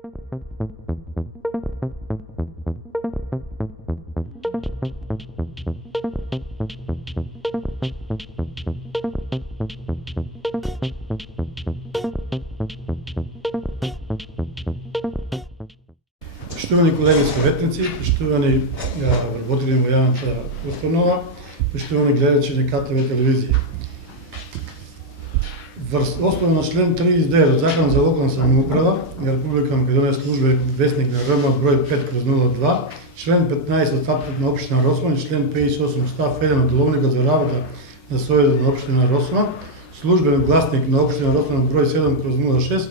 Поштувани колеги советници, поштувани работели во јавната установа, поштувани гледачи на КТВ телевизија. Врз основа на член 39 од Закон за локална самоуправа на Република Македонија, служба весник на РМ број 5/02, член 15 од статут на општина Росман и член 58 став 1 од Деловникот за работа на Советот на општина Росман, службен гласник на општина Росман број 7/06,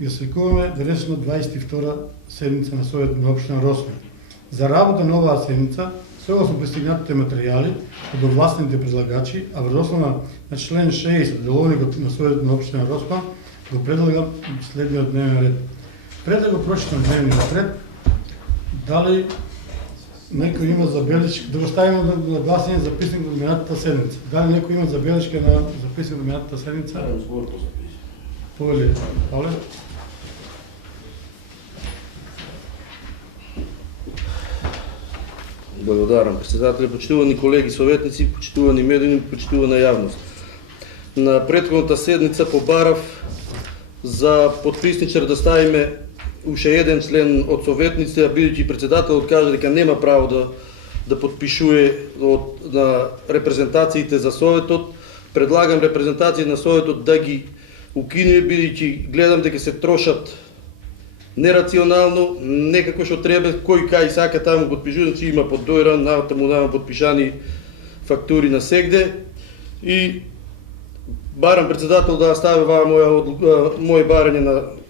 ја свикуваме денешна 22 седница на Советот на општина Росман. За работа на оваа седница, согласно пристигнатите материјали од овластените предлагачи, а врз основа на член 60 од Деловникот на Советот на општина Росман, го предлагам следниот дневен ред. Пред да го прочитам дневниот ред, дали некој има забелешка, да го ставиме на гласење записник од минатата седница. Дали некој има забелешка на записник од минатата седница? Повели, Павле? Благодарам, председател, почитувани колеги советници, почитувани медиуми, почитувана јавност. На претходната седница побарав за подписничар да ставиме уште еден член од советниците, а бидејќи председателот кажа дека нема право да подпишува на репрезентациите за Советот, предлагам репрезентациите на Советот да ги укинуе, бидејќи гледам дека се трошат нерационално, некако што треба, кој кај сака таму подпишува, значи има подојран, таму дава подпишани фактури на сегде и барам председател да стави моje барање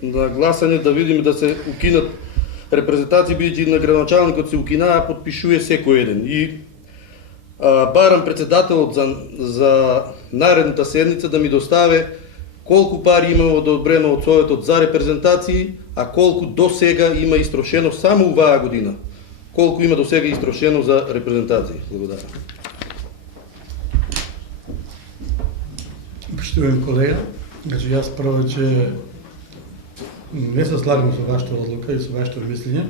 на гласање, да видиме да се укинат репрезентации, бидејќи на градоначалникот се укинаа, подпишува секој еден. И барам председателот за наредната седница да ми достави колку пари има одобрено од Советот за репрезентации, а колку до сега има истрошено само оваа година. Колку има до сега истрошено за репрезентации. Благодарам. Поштуван колега, значи јас прво че не се слагам со вашата одлука и со вашето мислење,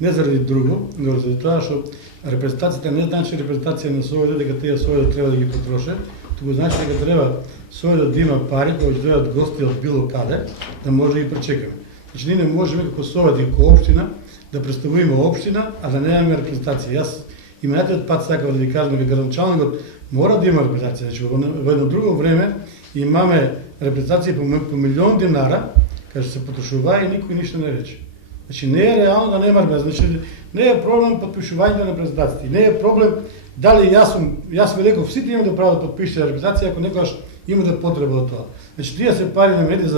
не заради друго, но заради тоа што репрезентацијата не значи репрезентација на Советот дека тие Советот треба да ги потроше, туку значи дека треба Советот да има пари кои ќе дојдат гости од било каде, да може да ги пречекаме. Значи ние не можеме како Совет и како општина да представуваме општина, а да немаме репрезентација. Јас имениот пат сакав да ви кажам дека градоначалникот мора да има репрезентација. Значи во едно друго време имаме репрезентација по милион динара, кај што се потрошува и никој ништо не рече. Значи не е реално да нема репрезентација. Значи не е проблем подпишувањето на репрезентацији. Не е проблем дали јас ви реков сите има да прават да подпишете репрезентација ако некогаш имате потреба од тоа. Значи тие се пари намеди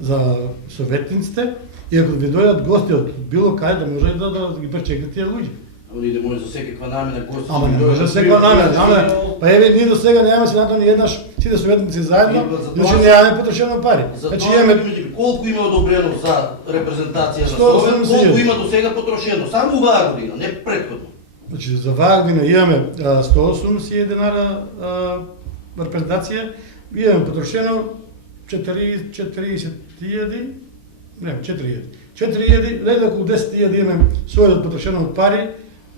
за советниците и ако ви дојдат гости од било кај да може да ги пречекате тие луѓе. Ама ние да може за секаква намена гости. Ама не може за секаква намена. Па еве ние до сега немаме сенато ни еднаш сите советници заедно, значи немаме потрошено пари. Значи имаме колку има одобрено за репрезентација на Совет, колку има до сега потрошено само оваа година, не претходно. Значи за оваа година имаме 180 денара репрезентација, имаме потрошено 40.000, не, 4.000. 4.000, леда околу 10.000 имаме Советот потрошено од пари,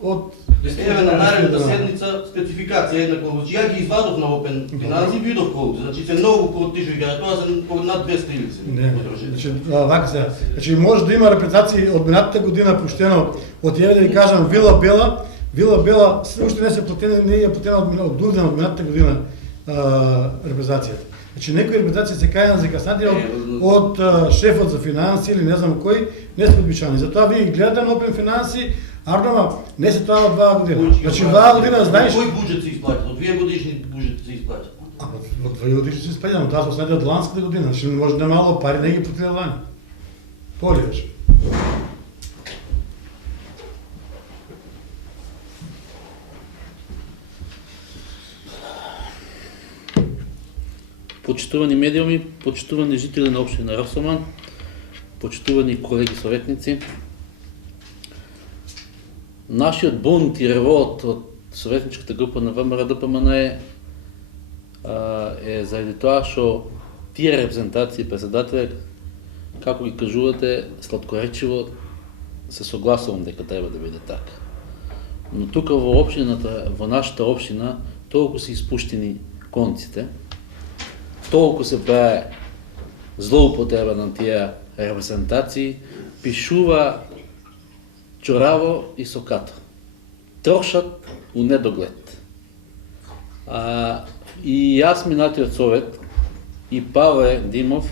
од... Еве на наредната седница спецификација еднакво, значи ја ги извадов на Опен Финанси и видов колку, значи се многу потиши, тоа се над 200.000 не, значи, вака сега, значи може да има репрезентации од минатата година пуштено, од еве да ви кажам, Вила Бела, уште не се платена, не е платена од дувден од минатата година репрезентацијата. Значи некои репрезентации се кајан закаснати од шефот за финанси или не знам кој, не се подпишани. Затоа вие гледате на Опен Финанси, Ардома, не се тоа од 2 година. Значи 2 година знаеш... Кој буџет се исплаќа? Од 2 годишни буџет се исплаќа? Од 2 годишни се исплаќа, но тоа се оснати од ланската година. Значи може да мало пари, не ги платиле лани. Поливаш. Почитувани медиуми, почитувани жители на општина Росоман, почитувани колеги советници, нашиот бунт и револт од советничката група на ВМРО-ДПМН е заради тоа што тие репрезентации председателот како ги кажувате, сладкоречиво се согласувам дека треба да биде така. Но тука во општината, во нашата општина, толку се испуштени конците, толку се бае злоупотреба на тие репрезентации, пишува чораво и сокато. Трошат у недоглед. И јас минатиот совет, и Павле Димов,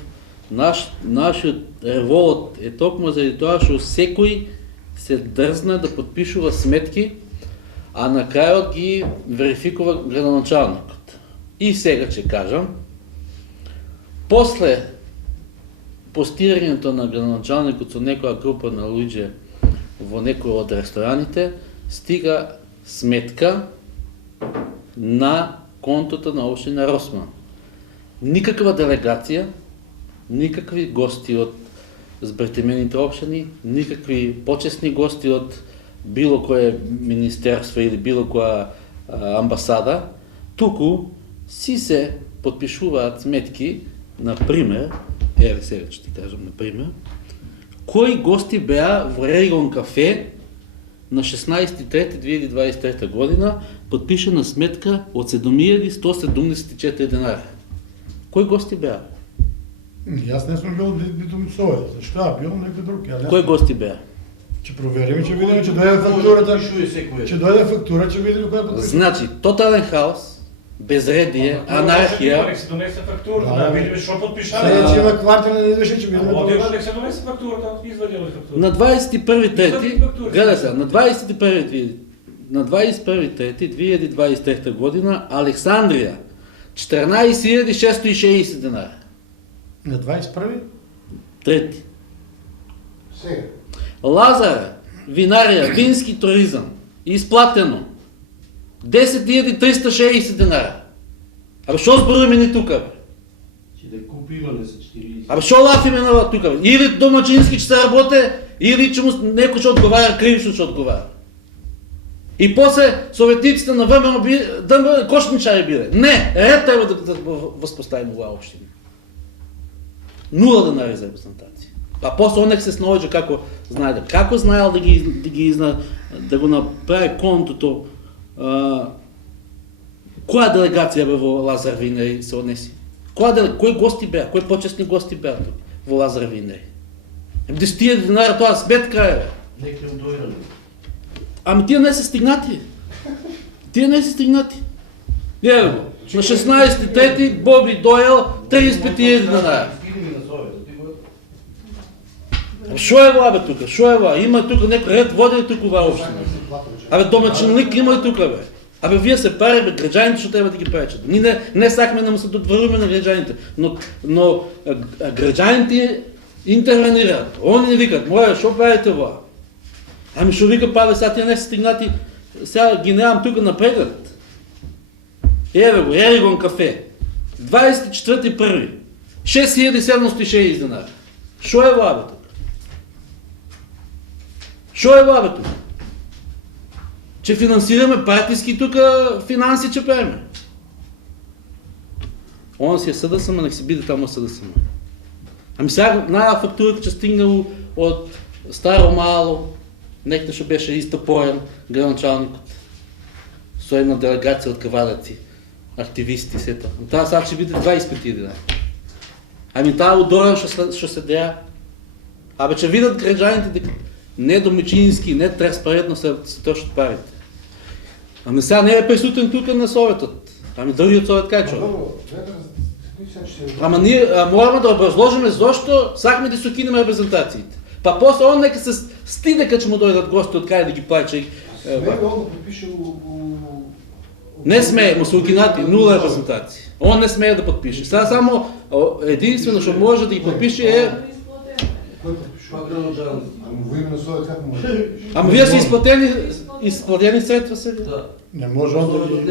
нашиот револт е токму заради тоа што секој се дрзна да подпишува сметки, а на крајот ги верификува градоначалникот. И сега ќе кажам, после постирањето на градоначалникот со некоја група на луѓе во некој од рестораните, стига сметка на контото на општина Росман. Никаква делегација, никакви гости од збртемените општини, никакви почесни гости од било кое министерство или било која амбасада, туку си се подпишуваат сметки, например, еве сега ќе ти кажам, например, кои гости беа во Регион кафе на 16.3.2023 година, подпишана сметка од 7174 денара. Кои гости беа? Јас не сум бил ниту совет, зашто бил некој друг. Кои гости беа? Ќе провериме, ќе видиме, ќе дојде фактурата. Ќе дојде фактура, ќе видиме која подпиша. Значи, тотален хаос, безредие, анархија. Нека се донесе фактурата, да видиме што подпишале. Сега ќе има квартирна извешен, ќе видиме. Одива нека се донесе фактурата, извадила фактурата. На 21.3, гледа се, на 21.3.2023 година, Александрија, 14.660 денара. На 21-ви? Трети. Сега. Лазара, винарија, вински туризам, исплатено 10.360 денара. Абе шо зборуваме ни тука, бе? Ќе да купи имале се 40. Абе шо лафиме на тука, бе? Или домачински ќе се работе, или ќе му некој ќе одговара, кривично ќе одговара. И после советниците на ВМРО да кошничари биле. Не, ред треба да възпоставим оваа општина. 0 денари за репрезентација. А после онек се снаоѓа како знаел, знаел да го направи контото. Која делегација бе во Лазар Винери се однеси? Кои гости беа? Кои почесни гости беа во Лазар Винери? 10 денара тоа сметка е. Некој дојрани. Ами тие не се стигнати. Еве го. На 16.3. Боби дојел 35.000 денара. Шо е ова бе тука? Шо е ова? Има тука некој ред води тука ова општина. Абе домачинник има и тука бе. Абе вие се пари бе, граѓаните што треба да ги пречат. Ние не сакаме да му се додворуваме на граѓаните, но граѓаните интервенираат. Они викат, моја, шо правите ова? Ами шо вика Паве, сега тие не се стигнати, сега ги немам тука на преглед. Еве го, Регион кафе. 24.1. 6.760 денара. Шо е ова бе тука? Шо е ова бе тука? Че финансираме партиски тука финанси, че правиме. Он си е СДСМ, нека си биде таму СДСМ. Ами сега на фактурата, че стигнало од Старо Мало, некој што беше истопорен градоначалникот, со една делегација од кавадаци, активисти, сето. Таа сега ќе биде 25 денара. Ами таа удорен што се деа. Абе ќе видат граѓаните дека не домичински, не транспарентно се трошат парите. Ами сега не е присутен тука на советот. Ами другиот совет кај човек? Ама ние мораме да образложиме зошто сакаме да се укинеме репрезентациите. Па после он нека се стиде кога ќе му дојдат гости од кај да ги плаќа. Не смее, му се укинати, 0 репрезентации. Он не смее да подпише. Сега само единствено што може да ги подпише е... Ама вие се изплатени средства сега? Да. Не може он да ги...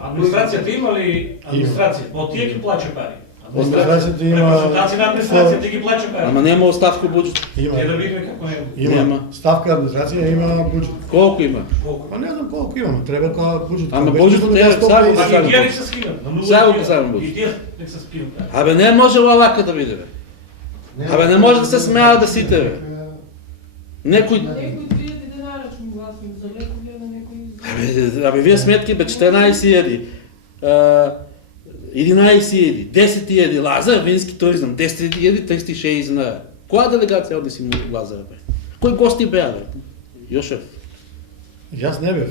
Администрацијата има ли администрација? Од тие ги плаќа пари. Администрацијата има... Репрезентација на администрацијата ги плаќа пари. Ама нема оставка буџет. Има. Те да видиме како е. Има. Ставка администрација има буџет. Колку има? Ма не знам колку има, треба која буџет. Ама буџетот е сега го А кажам. и тие не се скинат. Сега го кажам буџет. И тие не се скинат. Абе не може валака да биде бе. Абе, не може да се смеят да сите, бе. Некои... Некои 3000 денара чум гласно, за лековия на некои... Абе, вие сметки, бе, 14 еди, 11 еди, 10 еди, Лазар, Вински туризъм, 10 еди, 360 знае. Коя делегация оди си му Лазар, бе? Кои гости бяха, бе? Йошев. И аз не бях.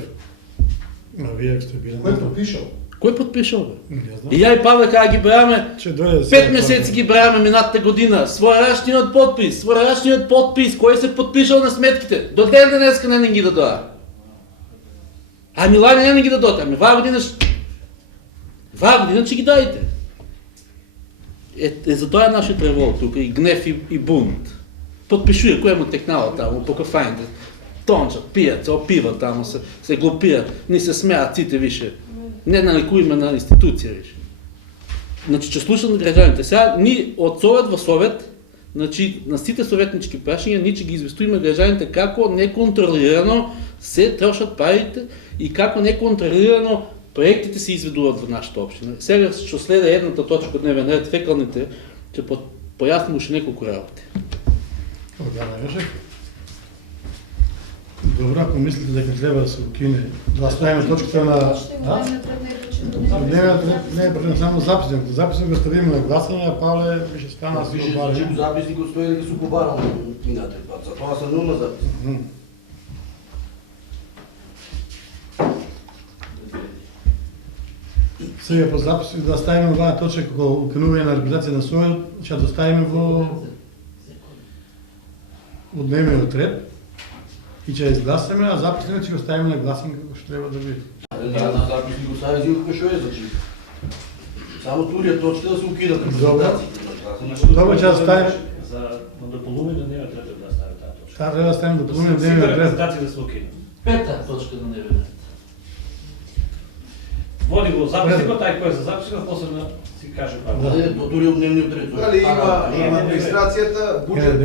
А вие ако сте били. Кой е подпишал? Кой подпишал, бе? Не знам. И я и Павле как ги браваме, Че дойде 5 месеци ги браваме минатата година. Своярачният подпис. Кой се подпишал на сметките? До ден днеска не ги дадоа. Ами лани не ги дадоа. Ами ваа година ще ги дадете. За това е нашият револ тук, и гнев и бунт. Подпишуя, кое му текнала там, по кафаните. Тончат, пият, се опиват там, се глупият, ни се смеят, ците више. Не наликуеме на институция, више. Значи, че слушат на гражданите. Сега, ни от Совет в Совет, значи, на сите съветнички прашения, ние че ги известуиме гражданите како неконтролирано се трошат парите и како неконтролирано проектите се изведуват в нашата община. Сега ще следа едната точка от дневен ред, фекалните, че поясним още неколко работи. Огана Йошев. Добре, ако мислите дека треба да се укине, да ставим точката на... Да? Не е проблем, само записник. Записник го ставим на гласане, а Павле ще стана с висше баре. Записник стои дека се побарал минате пат. За това съм на записник. Сега по записник да ставим главна точка како укинување на репрезентација на Совет, ќе да ставим во од дневниот ред и ќе изгласаме, а записникот ќе го ставиме на гласин како што треба да биде. Записник го стави зилко што е, значи. Само турија точка да се укидат репрезентациите. Добро, ќе да ставим. За дополнение не трябва да стави тази точка. Таа треба да ставим дополнение в дневниот ред. Репрезентации да се укинат. Пета точка на дневен ред. Води го записникот, тај кој е за записникот, после си каже пак. Не, то дури од дневниот ред. Дали има администрацията, буџет?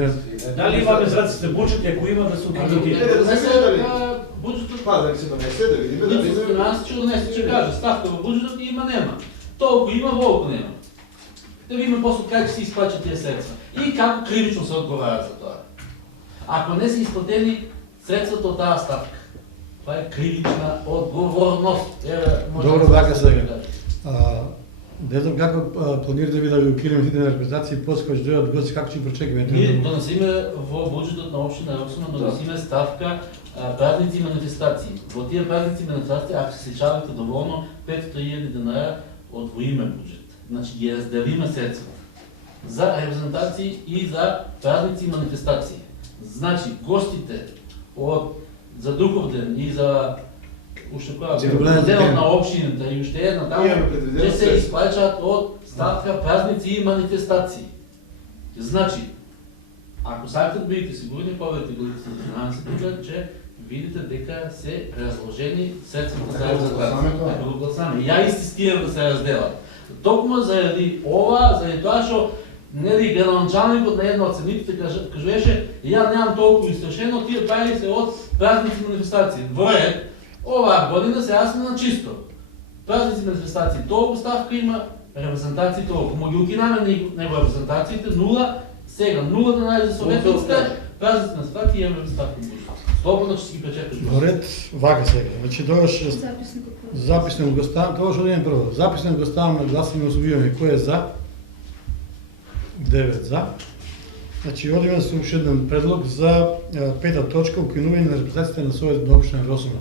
Дали има администрацијата буџет и ако има да се укинат тие? Да се гледали. Буџетот Па, да се донесе, да видим дали Нито финанси ще донесе, ще каже, ставка в буџетот има, нема. Толко има, волко нема. Да видим после как ще се изплачат тия средства. И как кривично се отговаря за това. Ако не са изплатени средствата от тази ставка, това е кривична отговорност. Добро, вака сега. Не знам како планирате ви да ви укинеме сите на репрезентации, после кога ќе дојдат гости, како ќе прочекаме? Ние донесиме во буџетот на општина Росима, донесиме ставка празници и манифестации. Во тия празници и манифестации, ако се сечавате доволно, 500.000 денара од во име буџет. Значи ги разделиме средствата за репрезентации и за празници и манифестации. Значи гостите за Духовден и за делот на општината и уште една таму, ќе се изплачат од ставка празници и манифестации. Значи, ако сакате да бидете сигурни, поведете го за финансите, че видите дека се разложени средствата за репрезентации. Ако го гласаме. Ја инсистирам да се разделат. Токму заради ова, заради тоа што нели градоначалникот на една од цените кажуваше, ја немам толку истрошено, тие пари се од празници и манифестации. Во ред, оваа година се јас сме на чисто. Празници и манифестации толку ставка има, репрезентации толку. Мо ги укинаме него репрезентациите, нула, сега нула денар за советниците, празници и манифестации имаме ставка буџет. Слободно ќе си ги печеташ. Во ред, вака сега. Значи дојаш записник го ставам, тоа што одиме прво. Записник го ставам на гласање освојување. Кој е за? 9 за. Значи одиме со уште еден предлог за пета точка укинување на репрезентациите на Совет на општина Росима.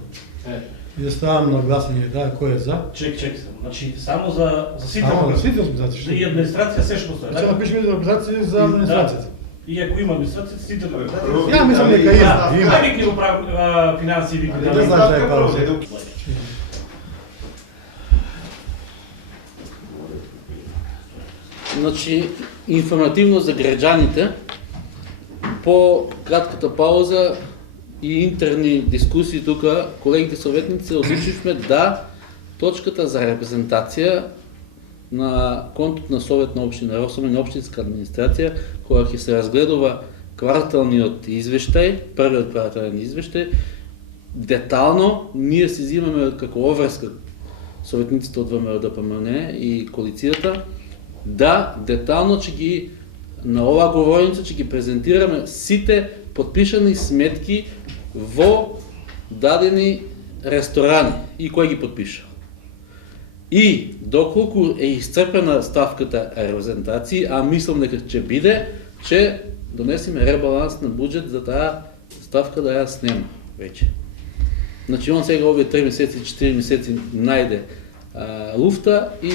И да ставам на гласање, да, кој е за? Чек само. Значи само за сите. Само за сите репрезентации. И администрација се што стои. Ќе напишеме репрезентации за администрацијата. И ако има администрација, сите да репрезентации. Ја мислам дека има. Ај викни го финанси, викни Не знам што е пауза. Значи, информативно за граѓаните, по кратката пауза и интерни дискусии тука, колегите съветници се одличихме да точката за репрезентација на контот на Совет на општина Росима и на општинска администрација, која ќе се разгледува кварталниот извештај, првиот квартален извештај, детално ние се взимаме како обврска советниците од ВМРО ДПМН и коалицијата, да детално ќе ги на оваа говорница ќе ги презентираме сите подпишани сметки во дадени ресторани и кој ги подпишал. И доколку е исцрпена ставката репрезентации, а мислам дека ќе биде, ќе донесеме ребаланс на буџет за таа ставка да ја снема веќе. Значи он сега овие 3 месеци, 4 месеци најде луфта и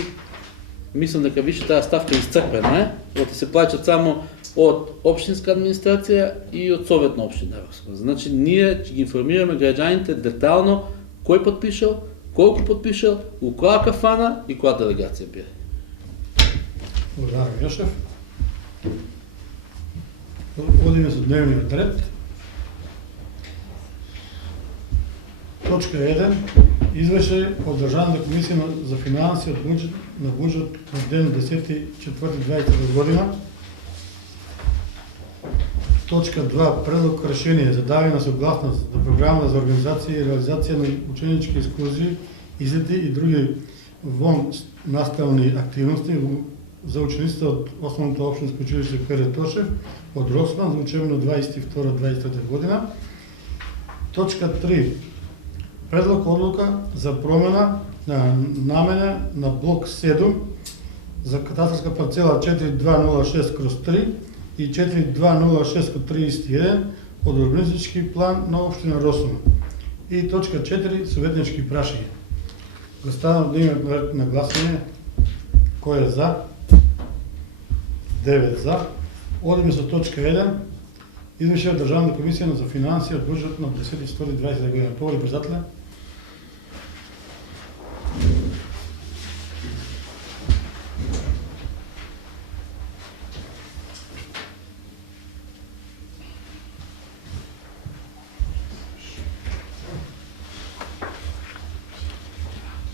мислам дека више таа ставка е исцрпена е, оти се плаќат само од општинска администрација и од Совет на општина. Значи ние ќе ги информираме граѓаните детално кој подпишал, колку подпишал, у која кафана и која делегација бие. Благодарам, Јошев. Одиме со дневниот ред. Точка 1. Извеше од Државната комисија за финансии на буџет на ден 10.4.2020 година. Точка 2. Предлог решение за давање на согласност за програма за организација и реализација на ученички екскурзии, излети и други вон наставни активности за учениците од Основното општинско училиште Пере Тошев од Росман за учебно 22-23 година. Точка 3. Предлог одлука за промена на намена на блок 7 за катастарска парцела 4206/3 и 4206/31 од урбанистички план на општина Росман. И точка 4. Советнички прашања. Го ставам дневниот ред на гласање. Кој е за? 9 за. Одиме со точка 1. Извеше од Државна комисија за финансии од буџет на 10.2.2020 година. Поволи председателе.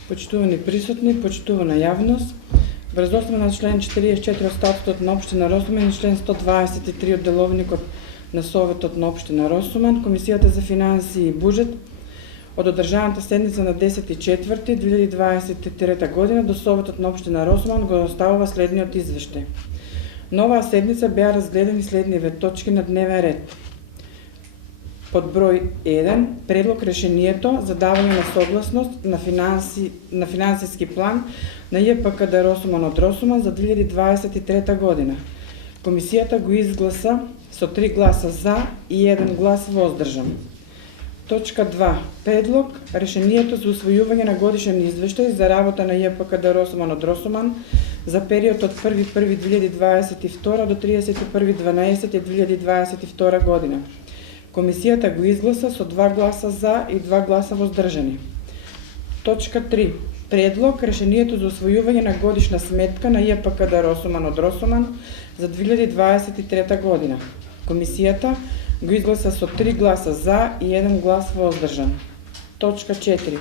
Почитувани присутни, почитувана јавност, врз основа на член 44 од статутот на општина Росуман и член 123 од деловникот на Советот на општина Росуман, Комисијата за финансии и буџет од одржаната седница на 10.4.2023 година до Советот на општина Росуман го доставува следниот извештај. На оваа седница беа разгледани следниве точки на дневен ред. Под број 1, предлог решението за давање на согласност на финансиски план на ЈПКД Росуман од Росуман за 2023 година. Комисијата го изгласа со 3 гласа за и 1 глас воздржан. Точка 2. Предлог решението за усвојување на годишен извештај за работа на ЈПКД Росуман од Росуман за период од 1.1.2022 до 31.12.2022 година. Комисијата го изгласа со 2 гласа за и 2 гласа воздржани. Точка 3. Предлог решението за усвојување на годишна сметка на ЈПКД Росуман од Росуман за 2023 година. Комисијата го изгласа со 3 гласа за и 1 глас воздржан. Точка 4.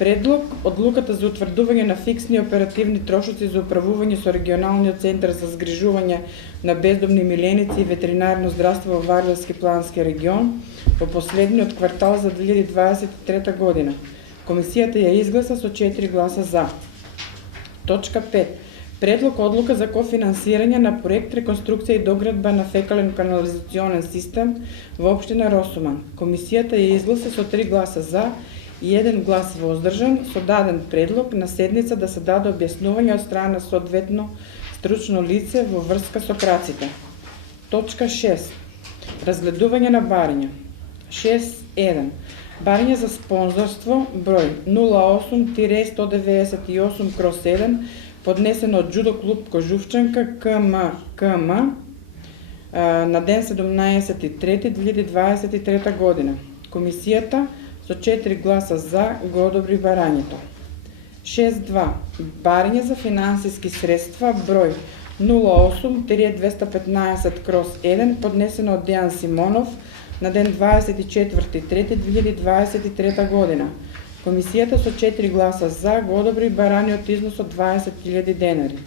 Предлог одлуката за утврдување на фиксни оперативни трошоци за управување со регионалниот центар за згрижување на бездомни миленици и ветеринарно здравство во Вардарски плански регион во последниот квартал за 2023 година. Комисијата ја изгласа со 4 гласа за. Точка 5. Предлог одлука за кофинансирање на проект реконструкција и доградба на фекален канализационен систем во општина Росуман. Комисијата ја изгласа со 3 гласа за и 1 глас воздржан со даден предлог на седница да се даде објаснување од страна на соодветно стручно лице во врска со краците. Точка 6. Разгледување на барања. 6.1. Барање за спонзорство број 08-198/1 поднесено од Джудо клуб Кожувчанка КМ на ден 17.3.2023 година. Комисијата со 4 гласа за го одобри барањето. 6.2. Барање за финансиски средства број 08-215/1 поднесено од Дејан Симонов на ден 24.3.2023 година. Комисијата со 4 гласа за го одобри барањето износ од 20.000 денари.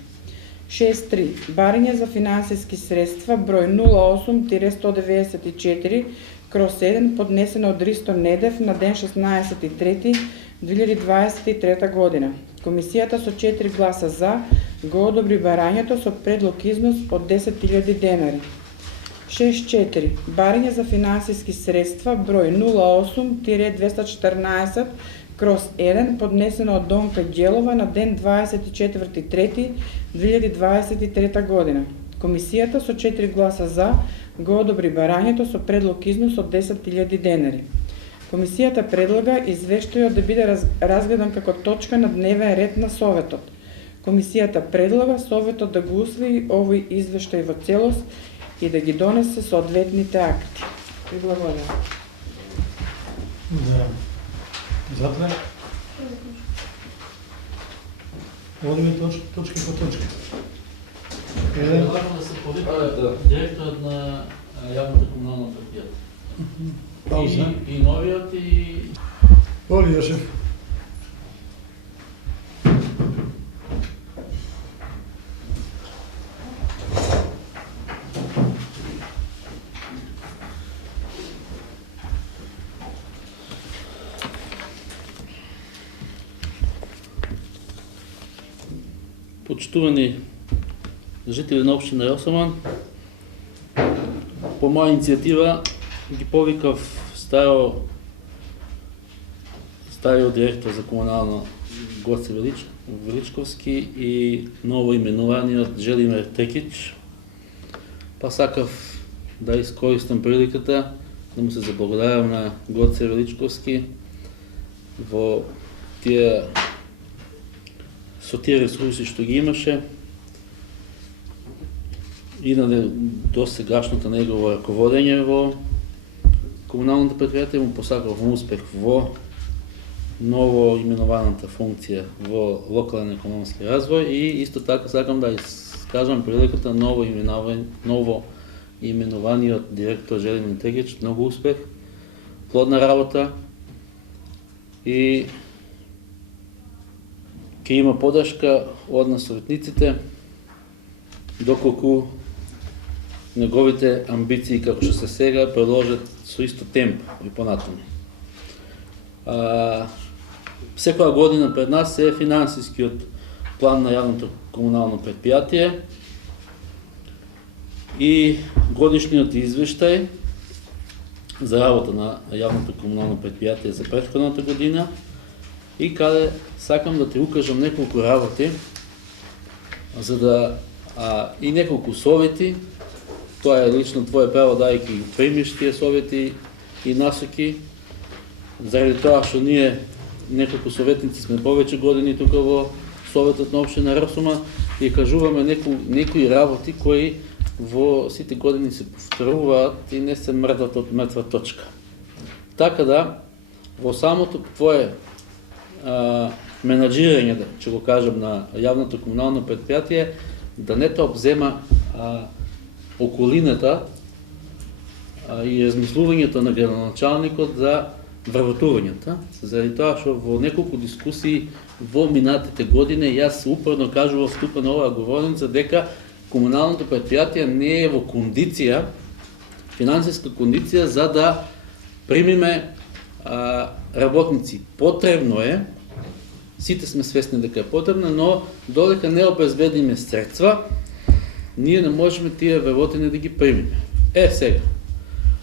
6.3. Барање за финансиски средства број 08-194/1 поднесено од Ристо Недев на ден 16.3.2023 година. Комисијата со 4 гласа за го одобри барањето со предлог износ од 10.000 денари. 6.4. Барање за финансиски средства број 08-214/1 поднесено од Донка Ѓелова на ден 24.3.2023 година. Комисијата со 4 гласа за го одобри барањето со предлог износ од 10.000 денари. Комисијата предлага извештајот да биде разгледан како точка на дневен ред на Советот. Комисијата предлага Советот да го усвои овој извештај во целост и да ги донесе соодветните акти. Ви благодарам. Да. Затвор. Одиме точка по точка. Еден. Предлагам да се повика директорот на јавното комунално предпријатие. Пауза. И новиот и... Оли Јошев. Почитувани жители на општина Јосаман, по моја иницијатива ги повикав стариот директор за комунално Гоце Величковски и ново именуваниот Желимир Текич. Па сакав да искористам приликата да му се заблагодарам на Гоце Величковски во со тие ресурси што ги имаше и на досегашното негово раководење во комуналното предпријатие, му посакувам успех во ново именуваната функција во локален економски развој и исто така сакам да искажам приликата ново именуваниот директор Желимир Текич, многу успех, плодна работа и ќе има подршка од нас советниците доколку неговите амбиции како што се сега продолжат со исто темп и понатаму. Секоја година пред нас е финансискиот план на јавното комунално предпријатие и годишниот извештај за работа на јавното комунално предпријатие за претходната година и каде сакам да ти укажам неколку работи за да и неколку совети. Тоа е лично твое право дајќи ги примиш тие совети и насоки, заради тоа што ние неколку советници сме повеќе години тука во Советот на општина Росума и кажуваме некои работи кои во сите години се повторуваат и не се мрдат од мртва точка. Така да, во самото твое менаџирање, ќе го кажам, на јавното комунално предпријатие, да не те обзема околината и размислувањето на градоначалникот за вработувањата, заради тоа што во неколку дискусии во минатите години јас упорно кажував тука на оваа говорница дека комуналното предпријатие не е во кондиција, финансиска кондиција за да примиме работници. Потребно е, сите сме свесни дека е потребно, но додека не обезбедиме средства, ние не можеме тие вработени да ги примиме. Сега,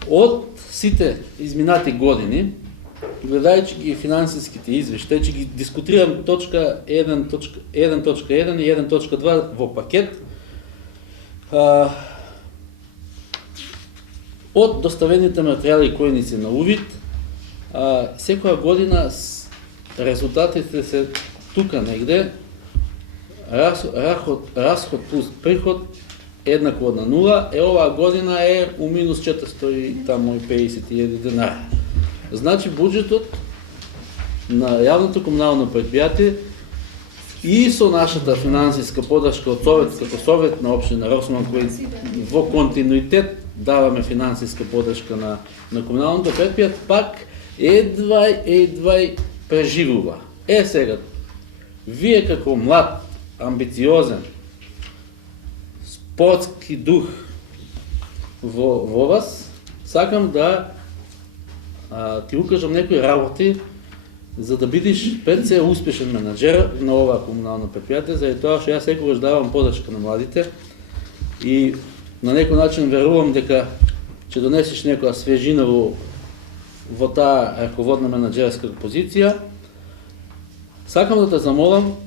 од сите изминати години, гледајќи ги финансиските извештаи, ќе ги дискутирам точка 1.1 и 1.2 во пакет, од доставените материјали кои ни се на увид, секоја година резултатите се тука негде, расход плюс приход еднакво на нула, оваа година е у минус 450.000 денари. Значи буџетот на јавното комунално предпријатие и со нашата финансиска подршка од Совет, како Совет на општина Росман, кој во континуитет даваме финансиска подршка на комуналното предпријатие, пак едвај преживува. Сега, вие како млад, амбициозен, спортски дух во вас, сакам да ти укажам некои работи за да бидеш пред се успешен менеджер на ова комунално предпријатие, заради тоа што јас секогаш давам подршка на младите и на некој начин верувам дека ќе донесеш некоја свежина во таа раководна менеджерска позиција. Сакам да те замолам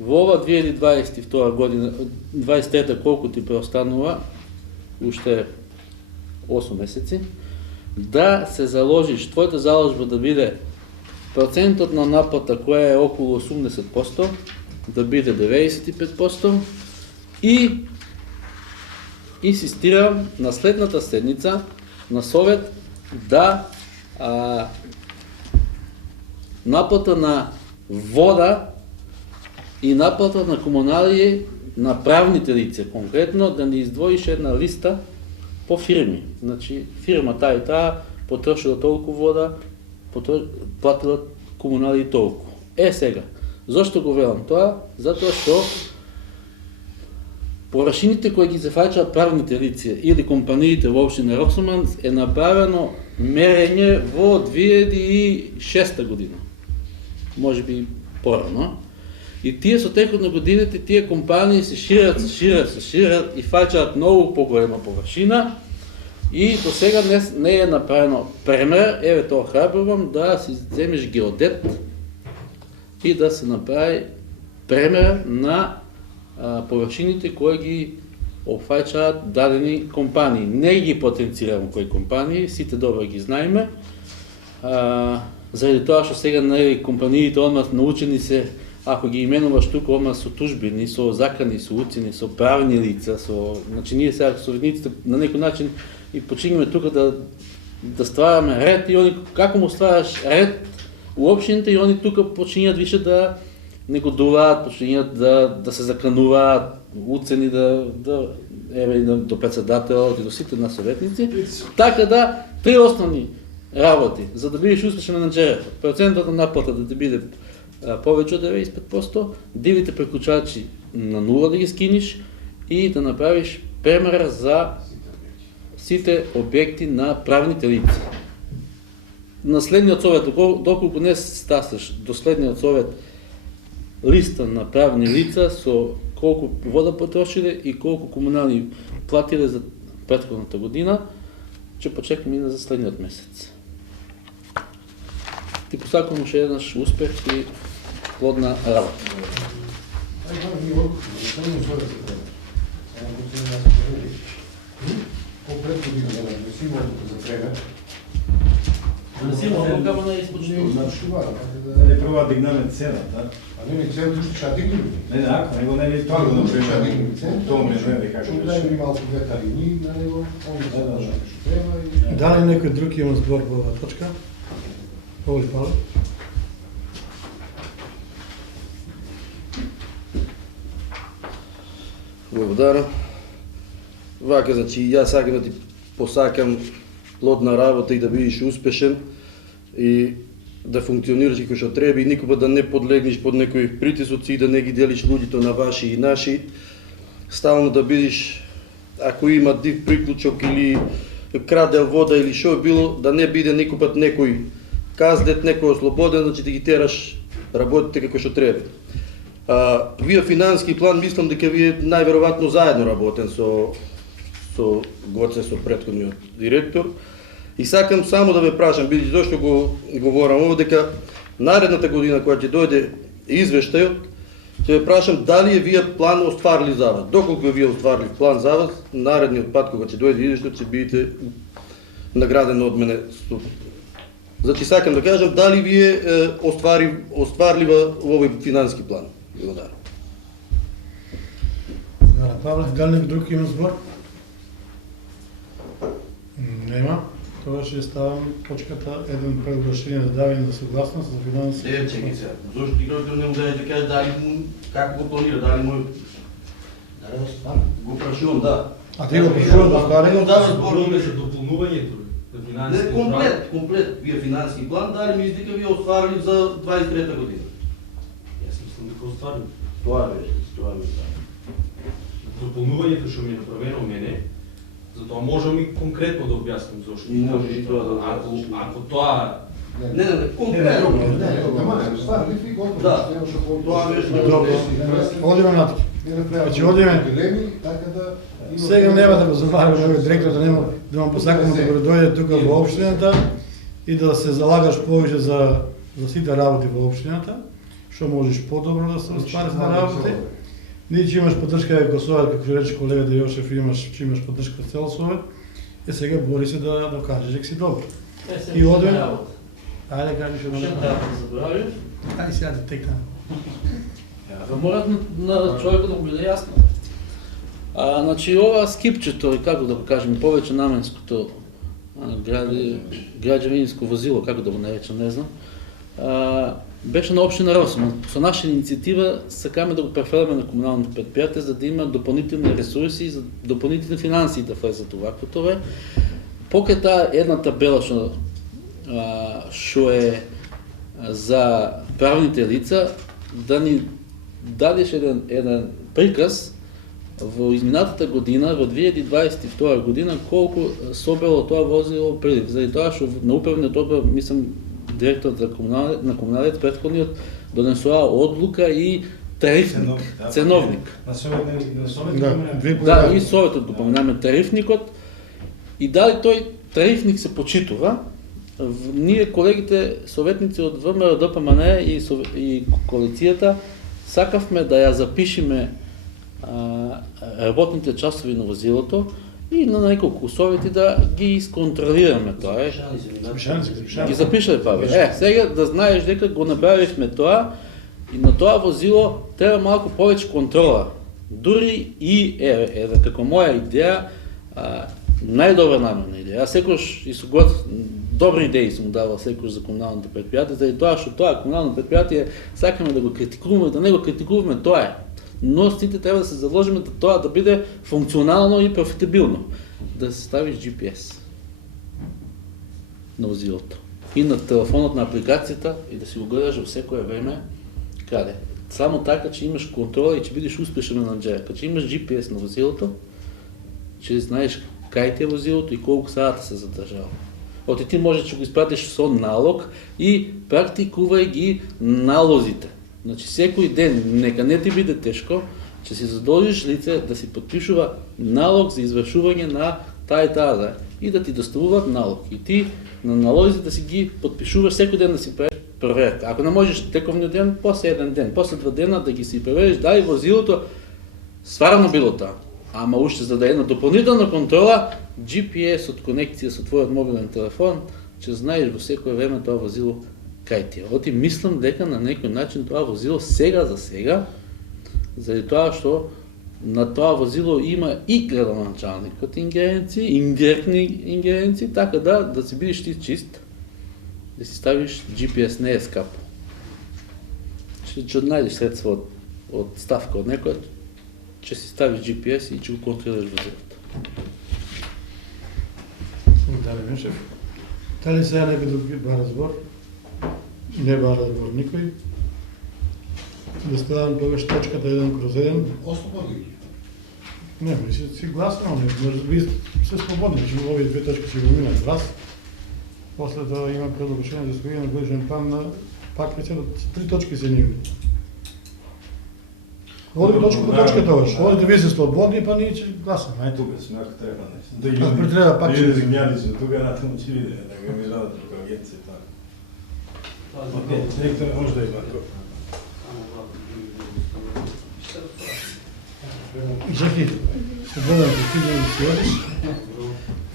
во ова 2022 година, 23 колку ти преостанува, уште 8 месеци, да се заложиш, твојата заложба да биде процентот на наплата која е околу 80%, да биде 95% и инсистирам на следната седница на совет да наплата на вода и наплата на комуналии на правните лица, конкретно да ни издвоиш една листа по фирми. Значи, фирма таа и таа потрошила толку вода, платила комуналии толку. Сега, зошто го велам тоа? Затоа што порашините кои ги зафаќаат правните лица или компаниите во општина Роксуман е направено мерење во 2006 година. Може би порано. И тие со текот на годините, тие компании се шират и фаќаат многу поголема површина и до сега не е направено премер, еве тоа храбрувам да си земеш геодет и да се направи премер на површините кои ги опфаќаат дадени компании. Не ги потенцирам кои компании, сите добро ги знаеме, заради тоа што сега компаниите одмah научени се, ако ги именуваш тука, одмah со тужбини, со закани, со уцени, со правни лица, значи ние сега советниците на некој начин и почињаме тука да ствараме ред и они како му ствараш ред у општините и они тука почињаат више да негодуваат, почињаат да се закануваат, уцени еве до председателот и до сите на советници. Така да, три основни работи за да бидеш успешен менеджер. Процентот на наплата да биде повеќе од 95%, дивите преклучачи на нула да ги скиниш и да направиш премер за сите објекти на правните лица. На следниот совет, доколку не стасаш до следниот совет листа на правни лица со колку вода потрошиле и колку комунални платиле за претходната година, ќе почекаме и за следниот месец. Ти посакувам уште еднаш успех и плодна работа. Не прва да дигнаме цената. А не цената ще дигнем. Не, ако него не е това го направим. Октомври, не ве како Ще дадем малко две линии на него, он ще треба и... Да ли некој друг има збор по оваа точка? Овој Павле. Благодарам. Вака, значи, јас сакам да ти посакам плодна работа и да бидеш успешен и да функционираш како што треба и никога да не подлегнеш под некои притисоци и да не ги делиш луѓето на ваши и наши. Стално да бидеш, ако има див приклучок или крадел вода или што било, да не биде никогаш некој каздет, некој ослободен, значи да ги тераш работите како што треба. Вие финански план, мислам дека вие најверојатно заедно работен со Гоце, со претходниот директор. И сакам само да ве прашам, бидејќи зашто го говорам ово, дека наредната година кога ќе дојде извештајот, ќе ве прашам дали вие план остварили за вас. Доколку вие остварили план за вас, наредниот пат кога ќе дојде извештајот ќе бидете награден од мене. Значи сакам да кажам дали вие остварили во овој финански план. Благодарам. Павле, дали некој друг има збор? Нема. Тоа ќе ставам точката еден предглашение за давање на согласност за финанси. Чекај сега. Зошто директор не му даде да каже дали како го планира, дали му го прашувам, да. А ти го прашувам да ствари? Не му дава збор, за допълнувањето на финансите. Не, комплет. Вие финански план, дали ми издика вие остварили за 23-та година. Јас мислам дека остварим. Това е. Допълнувањето што ми е направено мене, затоа можам и конкретно да објаснам зошто. И можеш и тоа да Ако тоа Не, конкретно. Не, ствар лихви готово. Да. Тоа беше Добро. Одиме натаму. Значи, одиме. Така да Сега нема да го заварим овој директор да нема да вам посакаме да го дојде тука во општината и да се залагаш повеќе за сите работи во општината, што можеш подобро да се оствари на работи. Ние ќе имаш поддршка како Совет, како рече колегата Јошев, ќе имаш поддршка цел Совет. И сега бори се да кажеш дека си добро. И одиме. Ајде кажи што Ще трябва да забравиш. Ајде сега да текна. Да морат на човека да му биде ясно. Значи ова скипчето, и како да го кажем, повеќе наменското граѓевинско возило, како да го наречам, не знам, беше на општина Росман. Со наша иницијатива сакаме да го префрламе на комуналното предпријатие за да има дополнителни ресурси и за дополнителни финансии да влезат овакво тоа. Покрај таа една табела што е за правните лица, да ни дадеш еден приказ во изминатата година, во 2022 година, колку собело тоа возило прилив. Заради тоа што на управниот одбор, мислам, директорот на комуналиот претходниот донесува одлука и тарифник, ценовник. На Совет Да, и Советот го поминаме тарифникот. И дали тој тарифник се почитува, ние колегите советници од ВМРО ДПМН и коалицијата сакавме да ја запишеме работните часови на возилото и на неколку совети да ги исконтролираме тоа. Ги запишале паве. Сега да знаеш дека го направивме тоа и на тоа возило треба малку повеќе контрола. Дури и како моја идеја, најдобра намерна идеја. Аз секојаш и со добри идеи сум давал секојаш за комуналното предпријатие, заради тоа што тоа комунално предпријатие сакаме да го критикуваме, да не го критикуваме, тоа е. Но сите треба да се заложиме да тоа да биде функционално и профитабилно. Да се ставиш GPS на возилото и на телефонот на апликацијата и да си го гледаш во секое време каде. Само така че имаш контрола и че бидеш успешен менаџер. Кога имаш GPS на возилото, че знаеш кај ти е возилото и колку сата се задржава. Оти ти можеш да го испратиш со налог и практикувај ги налозите. Значи секој ден, нека не ти биде тешко, че си задолжиш лице да си подпишува налог за извршување на таа и таа и да ти доставуваат налог. И ти на налозите да си ги подпишуваш секој ден да си правиш проверка. Ако не можеш тековниот ден, после еден ден, после 2 дена да ги си провериш дали возилото стварно било таа. Ама уште за да е на дополнителна контрола, GPS од конекција со твојот мобилен телефон, че знаеш во секое време тоа возило кај ти е. Оти мислам дека на некој начин тоа возило сега за сега, заради тоа што на тоа возило има и градоначалникот ингеренции, индиректни ингеренции, така да си бидеш ти чист, да си ставиш GPS, не е скапо. Че најдеш средства од ставка од некој, че си ставиш GPS и че го контролираш возилото. Дали Мишев. Дали сега некој друг бара збор? Не бара збор никој. Да ставам тогаш точката 1/1. Ослободи. Не, си гласно, ви се слободни, че овие две точки ќе го минат вас. После да има предложение за своје на годишен план на пак веќе 3 точки се ними. Одиме точка по точка тогаш. Одите ви се слободни, па ние ќе гласаме. Ајде. Тука сме, ако треба нещо. Аз претреба пак ќе измјали се, тука натаму ќе виде, да го ми жадат тука агенција така. Директор може да има. Жаки, слободен ти да си одиш.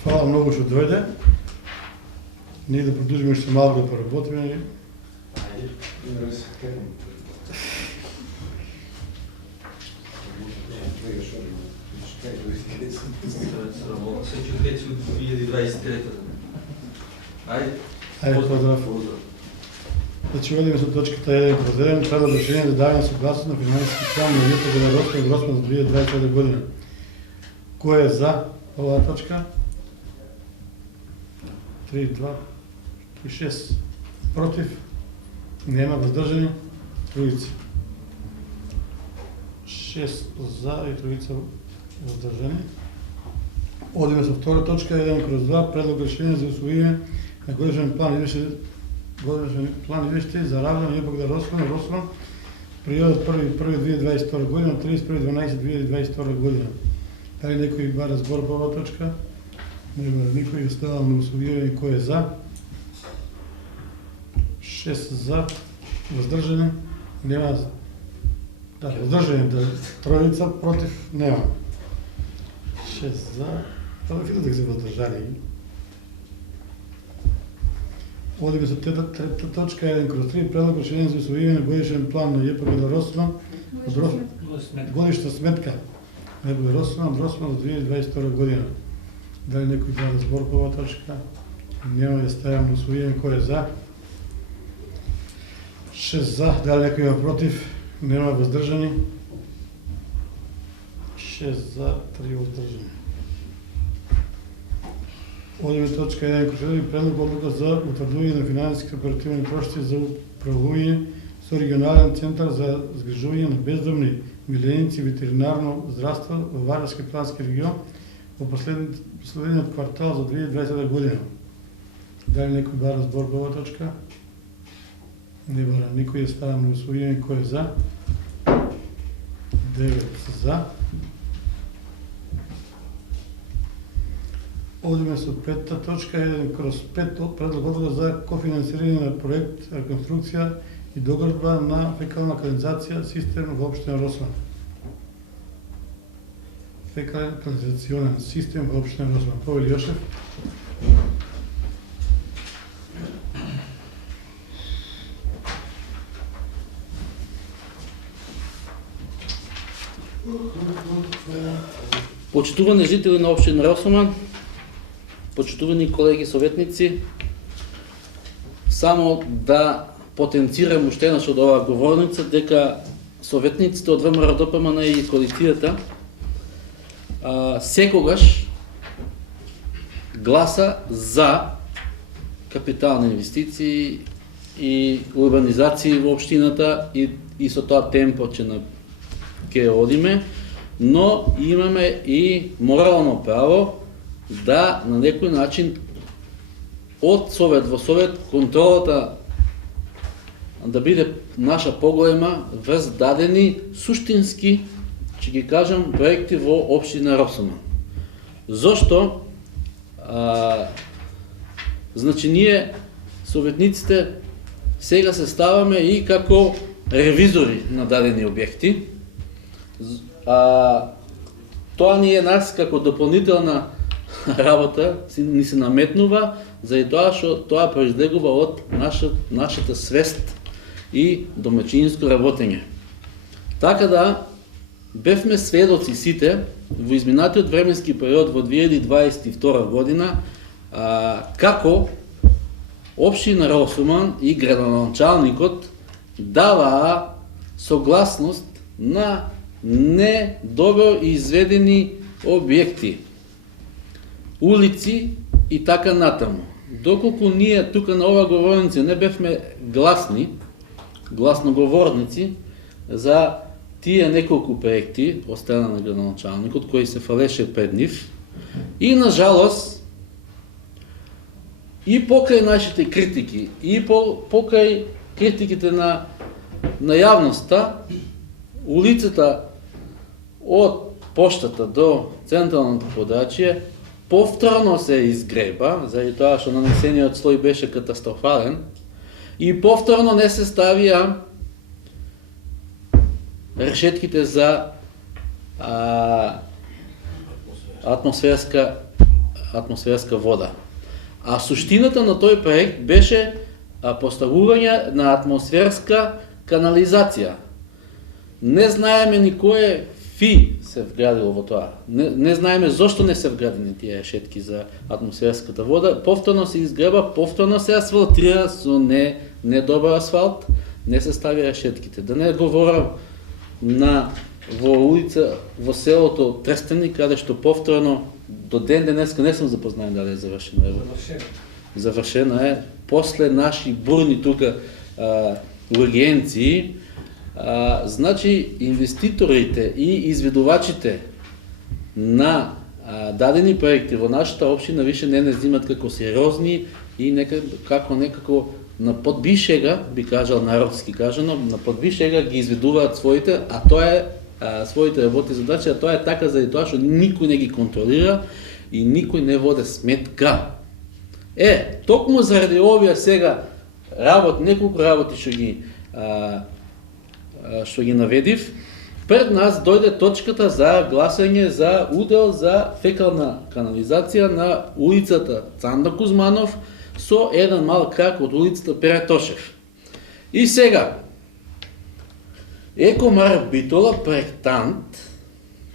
Фала многу што дојде. Ние да продолжиме уште малку да поработиме. Ајде, поздрав. Значи, одиме со точката 1/1, предлог решение за давање согласност на финансиски план на Јуто Градовска и Гросман за 2024 година. Кој е за оваа точка? 3, 2, 6. Против? Нема, воздржани? Тројци. 6 за и тројца воздржани. Одиме со втора точка 1/2, предлог решение за усвојување на годишен план годишен план инвестиции за равна ЕПК да Росман, периодът 1.1.2022 година, 31.12.2022 година. Дали некој бара збор по оваа точка? Не бара никој, оставам на условирање кој е за. 6 за, воздржани, нема за. Да, воздржани, да, тројица против, нема. 6 за, па да видат дека се воздржали. Одиме со трета точка 1/3, предлог решение за усвојување на годишен план на ЕПК да Росман, годишна сметка на ЕПК Росман до 2022 година. Дали некој да разбор по оваа точка? Нема, ја ставам на усвојување, кој е за? 6 за, дали некој има против? Нема, воздржани. 6 за, 3 воздржани. Одиме точка 1/4, предлог одлука за утврдување на финансиски оперативни трошоци за управување со регионален центар за згрижување на бездомни миленици ветеринарно здравство во Вардарски плански регион во последниот квартал за 2020 година. Дали некој бара збор по оваа точка? Не бара никој, ставам на усвојување, кој е за? 9 за. Одиме со петта точка 1/5, предлог одлука за кофинансирање на проект реконструкција и доградба на фекална канализација систем во општина Росман. Фекален канализационен систем во општина Росман. Павел Јошев. Почитувани жители на општина Росман, почитувани колеги советници, само да потенцирам уште еднаш од оваа говорница дека советниците од ВМРО ДПМН и коалицијата секогаш гласа за капитални инвестиции и урбанизации во општината и со тоа темпо ќе одиме, но имаме и морално право да на некој начин од совет во совет контролата да биде наша поголема врз дадени суштински, ќе ги кажам, проекти во општина Росман. Зошто? Значи ние советниците сега се ставаме и како ревизори на дадени објекти. Тоа ни е нас како дополнителна работа, ни се наметнува, заради тоа што тоа произлегува од нашата свест и домаќинско работење. Така да, бевме сведоци сите во изминатиот временски период во 2022 година, како општина Росман и градоначалникот даваа согласност на недобро изведени објекти, улици и така натаму. Доколку ние тука на оваа говорница не бевме гласноговорници за тие неколку проекти од страна на градоначалникот кои се фалеше пред нив, и на жалост и покрај нашите критики и покрај критиките на јавноста, улицата од поштата до централното подрачје повторно се изгреба, заради тоа што нанесениот слој беше катастрофален, и повторно не се ставија решетките за атмосферска вода. А суштината на тој проект беше поставување на атмосферска канализација. Не знаеме ни кое фи се вградило во тоа. Не знаеме зошто не се вградени тие решетки за атмосферската вода. Повторно се изгреба, повторно се асфалтира со недобар асфалт, не се стави решетките. Да не говорам во улица, во селото Трстени, каде што повторно до ден денеска не сум запознаен дали е завршена. Завршена е. После наши бурни тука ургенции, значи инвеститорите и изведувачите на дадени проекти во нашата општина више не взимат како сериозни и како некако на подвишега, би кажал народски кажано, на подвишега ги изведуваат своите, а тоа е своите работи задачи, а тоа е така заради тоа што никој не ги контролира и никој не воде сметка. Токму заради овие сега неколку работи што ги наведив, пред нас дојде точката за гласање за удел за фекална канализација на улицата Цанда Кузманов со еден мал крак од улицата Пере Тошев. И сега, Екомар Битола, проектант,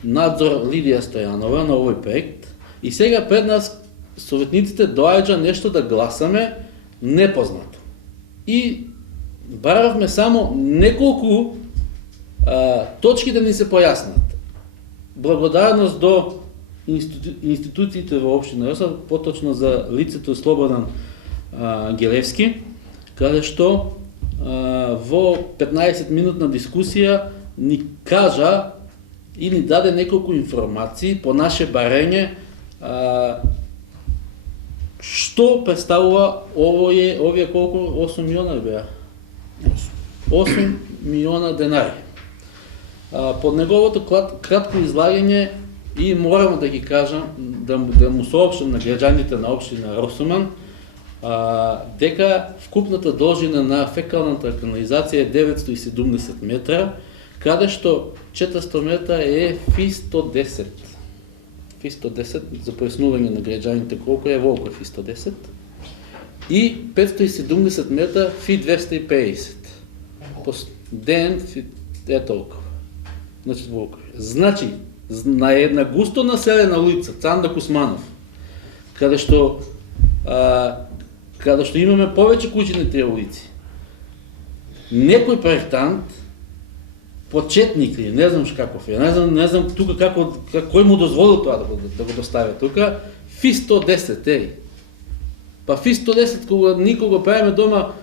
надзор Лидија Стојанова на овој проект, и сега пред нас советниците доаѓа нешто да гласаме непознато. И баравме само неколку точки да ни се појаснат. Благодарност до институциите во општина Росав, поточно за лицето Слободан Гелевски, каде што во 15-минутна дискусија ни кажа и ни даде неколку информации по наше барење што представува овие колку 8 милиона беа? 8 милиона денари. Под неговото кратко излагање и морам да ги кажам, да му соопштам на граѓаните на општина Росуман, дека вкупната должина на фекалната канализација е 970 метра, каде што 400 метра е FI-110. FI-110, за пояснување на граѓаните колку е Волков FI-110, и 570 метра FI-250. ДН е толкова. Значи, на една густо населена улица, Цанда Кузманов, каде што имаме повеќе куќи на тие улици, некој проектант, почетник ли, не знам каков е, не знам тука кој му дозволил тоа да го доставя тука, FI-110, па FI-110 кога никога правиме дома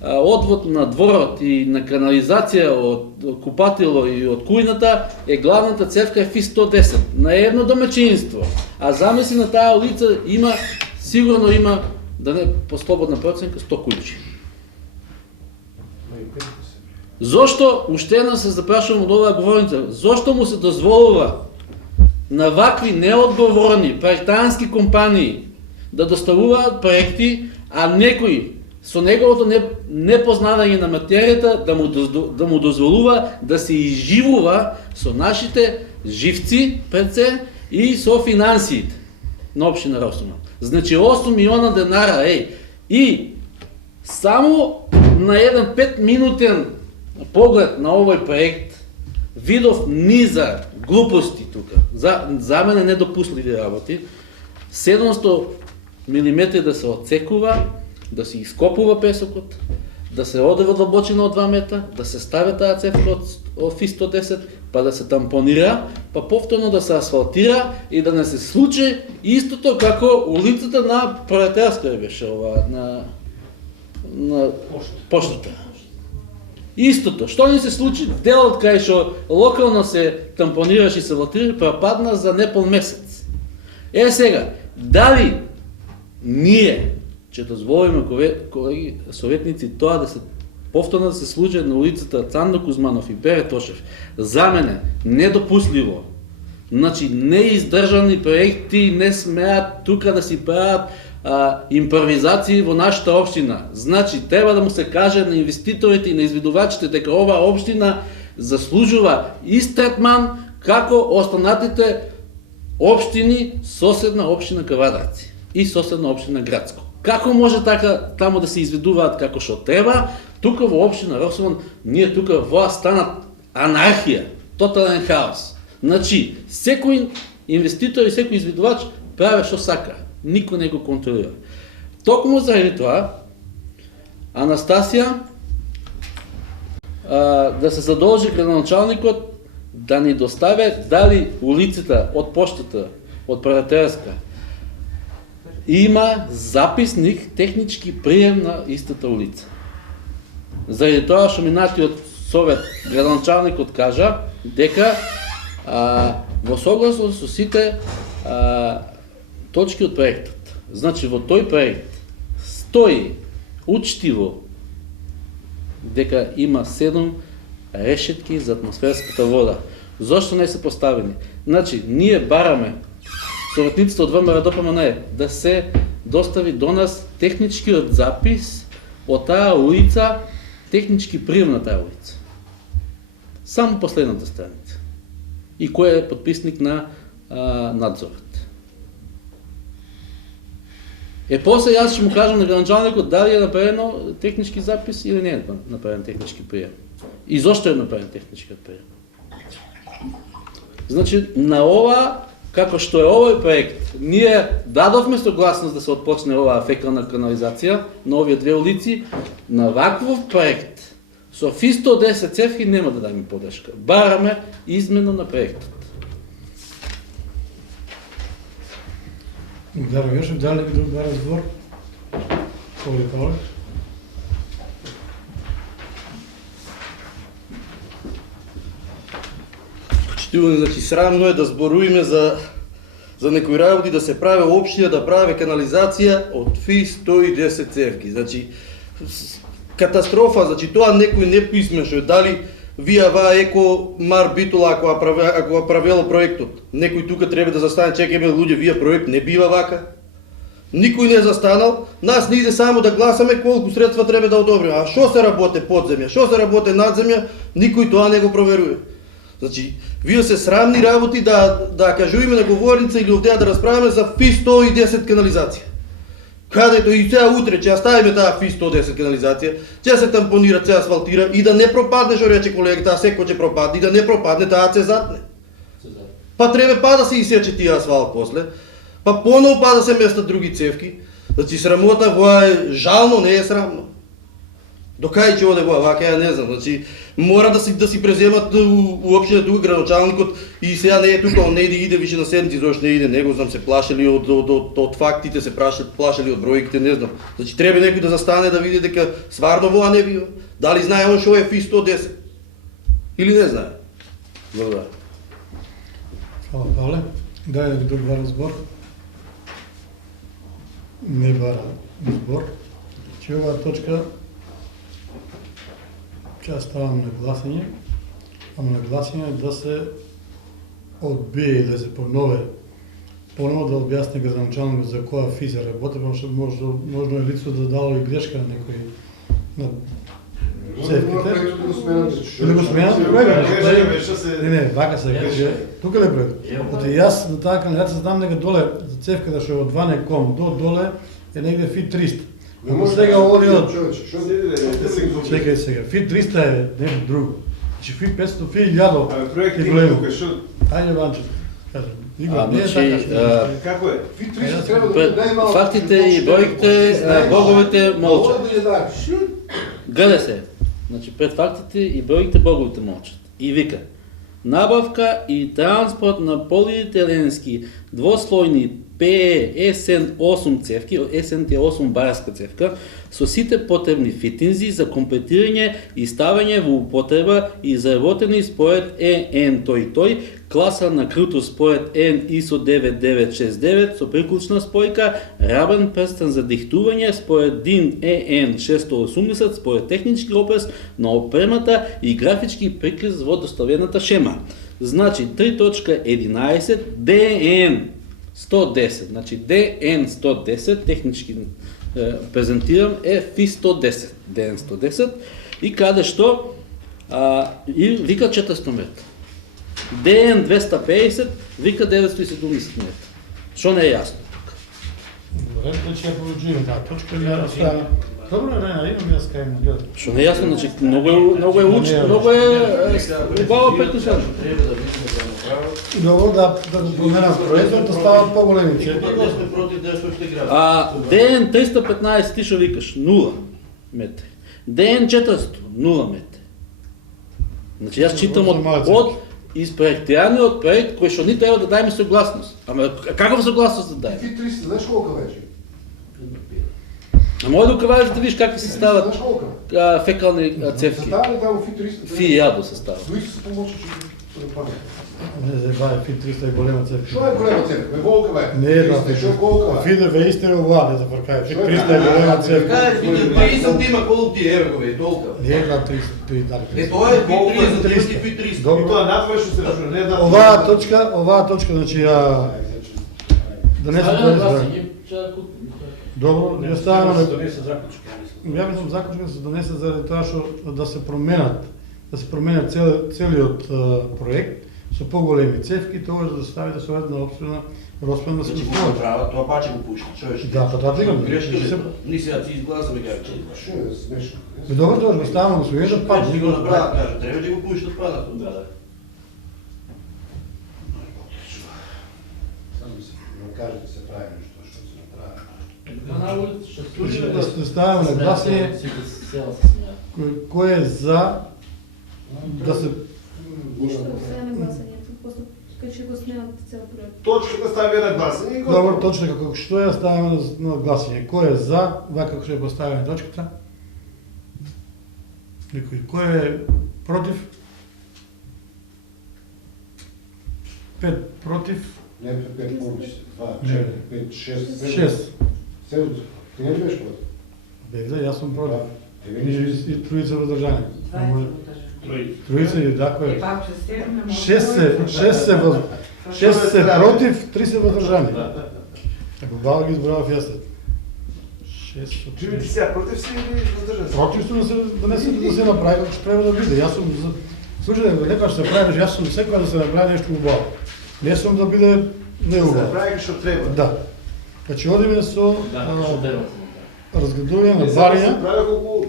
одвод на дворот и на канализација од купатило и од кујната, главната цевка е FI-110 на едно домаќинство. А замисли на таа улица сигурно има, да не по слободна проценка, 100 куќи. Зошто, уште едно се запрашувам од оваа говорница, зошто му се дозволува на вакви неодговорни проектантски компании да доставуваат проекти, а некои со неговото непознавање на материјата да му дозволува да се изживува со нашите живци пред се и со финансиите на општина Росуман. Значи 8 милиона денара, и само на еден 5-минутен поглед на овој проект видов низа глупости тука, за мене недопустливи работи, 700 милиметри да се отсекува, да се ископува песокот, да се оде во длабочина од 2 метра, да се стави таа цевка од FI-110, па да се тампонира, па повторно да се асфалтира и да не се случи истото како улицата на Пролетарска беше ова, на поштата. Истото, што не се случи, делот кај што локално се тампонираш и се асфалтира, пропадна за непол месец. Сега, дали ние ќе дозволиме, колеги советници, тоа да се повторно да се случи на улицата Цанда Кузманов и Пере Тошев, за мене недопустливо. Значи, неиздржани проекти не смеат тука да си прават импровизации во нашата општина. Значи, треба да му се каже на инвеститорите и на изведувачите дека оваа општина заслужува ист третман како останатите општини, соседна општина Кавадарци и соседна општина Градско. Како може така таму да се изведуваат како што треба? Тука во општина Росуман, ние тука во станат анархија, тотален хаос. Значи, секој инвеститор и секој изведувач прави што сака, никој не го контролира. Токму заради тоа, Анастасија да се задолжи градоначалникот да ни достави дали улицата од поштата, од Пролетарска, има записник, технички прием на истата улица. Заради тоа што минатиот совет градоначалникот кажа дека во согласност со сите точки од проектот. Значи во тој проект стои учтиво дека има 7 решетки за атмосферската вода. Зошто не се поставени? Значи, ние бараме советниците од ВМРО ДПМН да се достави до нас техничкиот запис од таа улица, технички прием на таа улица. Само последната страница. И кој е подписник на надзорот. После јас ќе му кажам на граначалникот дали е направено технички запис или не е направен технички прием. И зошто е направен техничкиот прием. Значи, на ова, како што е овој проект, ние дадовме согласност да се отпочне оваа фекална канализација на овие две улици, на ваквов проект со ФИ 110 цевки нема да даме подршка. Бараме измена на проектот. Благодарам, Јошев. Дали ви друг разговор? Коли Павле? Значи, срамно е да зборуваме за некои работи, да се прави општина, да прави канализација од ФИ 110 цевки. Значи, катастрофа, значи тоа некој не писмеше, дали вие еко Мар Битола ако правело проектот. Некој тука треба да застане, чекаме луѓе, вие проект не бива вака. Никој не застанал, нас не иде само да гласаме колку средства треба да одобриме. А што се работи подземја, што се работи надземја, никој тоа не го проверува. Значи, вие се срамни работи да кажуваме на говорница или овдеа да расправаме за ФИ 110 канализација. Кадето и сега утре ќе ставиме таа ФИ 110 канализација, ќе се тампонира, ќе асфалтира и да не пропадне, што рече колегата, а секој ќе пропадне, и да не пропадне, таа ќе затне. Па треба да се исече тие асфалт после, па поново да се местат други цевки. Значи срамота воа е жално, не е срамно. До кај ќе оде воа, вака ја не знам. Значи мора да си преземат уопштина тука градоначалникот и сега не е тука, он не иде више на седници, зашто не иде, не го знам, се плашели од фактите, се плашели од бројките, не знам. Значи треба некој да застане да види дека стварно воа не бива. Дали знае он што е ФИ 110? Или не знае? Благодарам. Фала, Павле. Дај ли друг бара збор? Не бара збор. Че оваа точка ќе ставам на гласање, ама на гласање да се одбие и да се понове, поново да објасни градоначалникот за која ФИ се работи, потому што можно е лицо да дало и грешка на некој на цевките. Или го сменат проект. Не, вака се каже. Тука ли проект? Оти јас на таа канализација знам дека доле за цевката што е од Ванеком до доле е негде ФИ 300. Ама сега одиот. Чекај сега. ФИ 300 е нешто друго. Значи ФИ 500, ФИ 1000. Проект има тука, што? Ајде Ванчо. Кажам. Игор, не е така. Како е? ФИ 300 треба да биде најмалку. Фактите и бројките, боговите молчат. Гледа се. Значи пред фактите и бројките боговите молчат. И вика: набавка и транспорт на полиетиленски двослојни ПЕ СН8 цевки, СН е 8 барска цевка, со сите потребни фитинзи за комплетирање и ставање во употреба и заработени според ЕН тој, класа на крутост според ЕН ISO 9969 со приклучна спојка, рабен прстен за дихтување според DIN ЕН 680 според технички опис на опремата и графички приказ во доставената шема. Значи 3.11 DN 110, значи DN 110, технички презентирам, е ФИ 110, DN 110, и каде што, и вика 400 метра. DN 250, вика 970 метра. Што не е јасно тука? Добре, значи ја получиме таа точка, ја остана. Добро, не, имам јас кај на гледам. Што не е јасно, значи многу е учено, многу е убаво претушено. Добро да го променам проектот, да стават поголеми цевки. сме против нешто што играме. DN 315, ти што викаш, 0 метри. DN 400, 0 метри. Значи јас читам од испроектираниот проект кој што ни треба да дајме согласност. Ама каква согласност да дајме? ФИ 300, знаеш колка вече? А може да кажеш да видиш как се стават Знаеш колка? фекални цевки. Състава ли там ФИ 300? ФИ јадо се става. Стои се помочи, че се нападне. Не заебавај, Фид 300 е голема црква. Што е голема црква? Бе, волка бе. Не е една Што колка бе? Фид е истина влада за фаркај. Фид 300 е голема црква. Така е, 30 има колко ти евро, бе, толка. Не е една 300 дали. Е, тоа е 30, ти имаш и 300. И Добро. тоа надвој што се рачуна, не една... Оваа точка, значи ја Добро, ја ставаме на Донесе заклучок, ја мислам. Ја мислам заклучок да се донесе заради тоа што да се променат целиот проект со поголеми цевки, тоа да стави да се одат на општина Роспан да се Значи го успува. направа, тоа паче го пушта, човече. Да, па тоа тегам. Грешка ли? Ни сега ти изгласаме како че. Што е смешно? Добро, тоа го ставаме на својот пат. Паче го направа, кажа, треба да го пуштат падато. Да, да. Само се кажете се прави нешто што се направи. На улица што служи Да ставаме на гласање кој е за да се Ништо, сега на гласањето, после кај ќе го сменат цел проект. Точката стави на гласање и Добро, точно како што ја ставаме на гласање. Кој е за, вака како што ја поставиме точката? Никој. Кој е против? 5 против, Не бе, 5 повеќе, 2, Не. 4, 5, 6, 6. 7. Ти не ли беше против? Бег за, јас сум против. Ти И троица водржани. Трои. Троица и така е. Пак се стегнемо. 6 се против, 3 се водржани. Ако баба ги избравав јас. 6 Ти сега против си или воздържан се? Против сум да се направи како што треба да биде. Јас сум за слушајте, некој што се правиш, јас сум секој да се направи нешто убаво. Не сум да биде Да се неубаво. направи што треба. Да. Значи одиме со Да, што треба. разгледување на Не само се бариња. прави колку...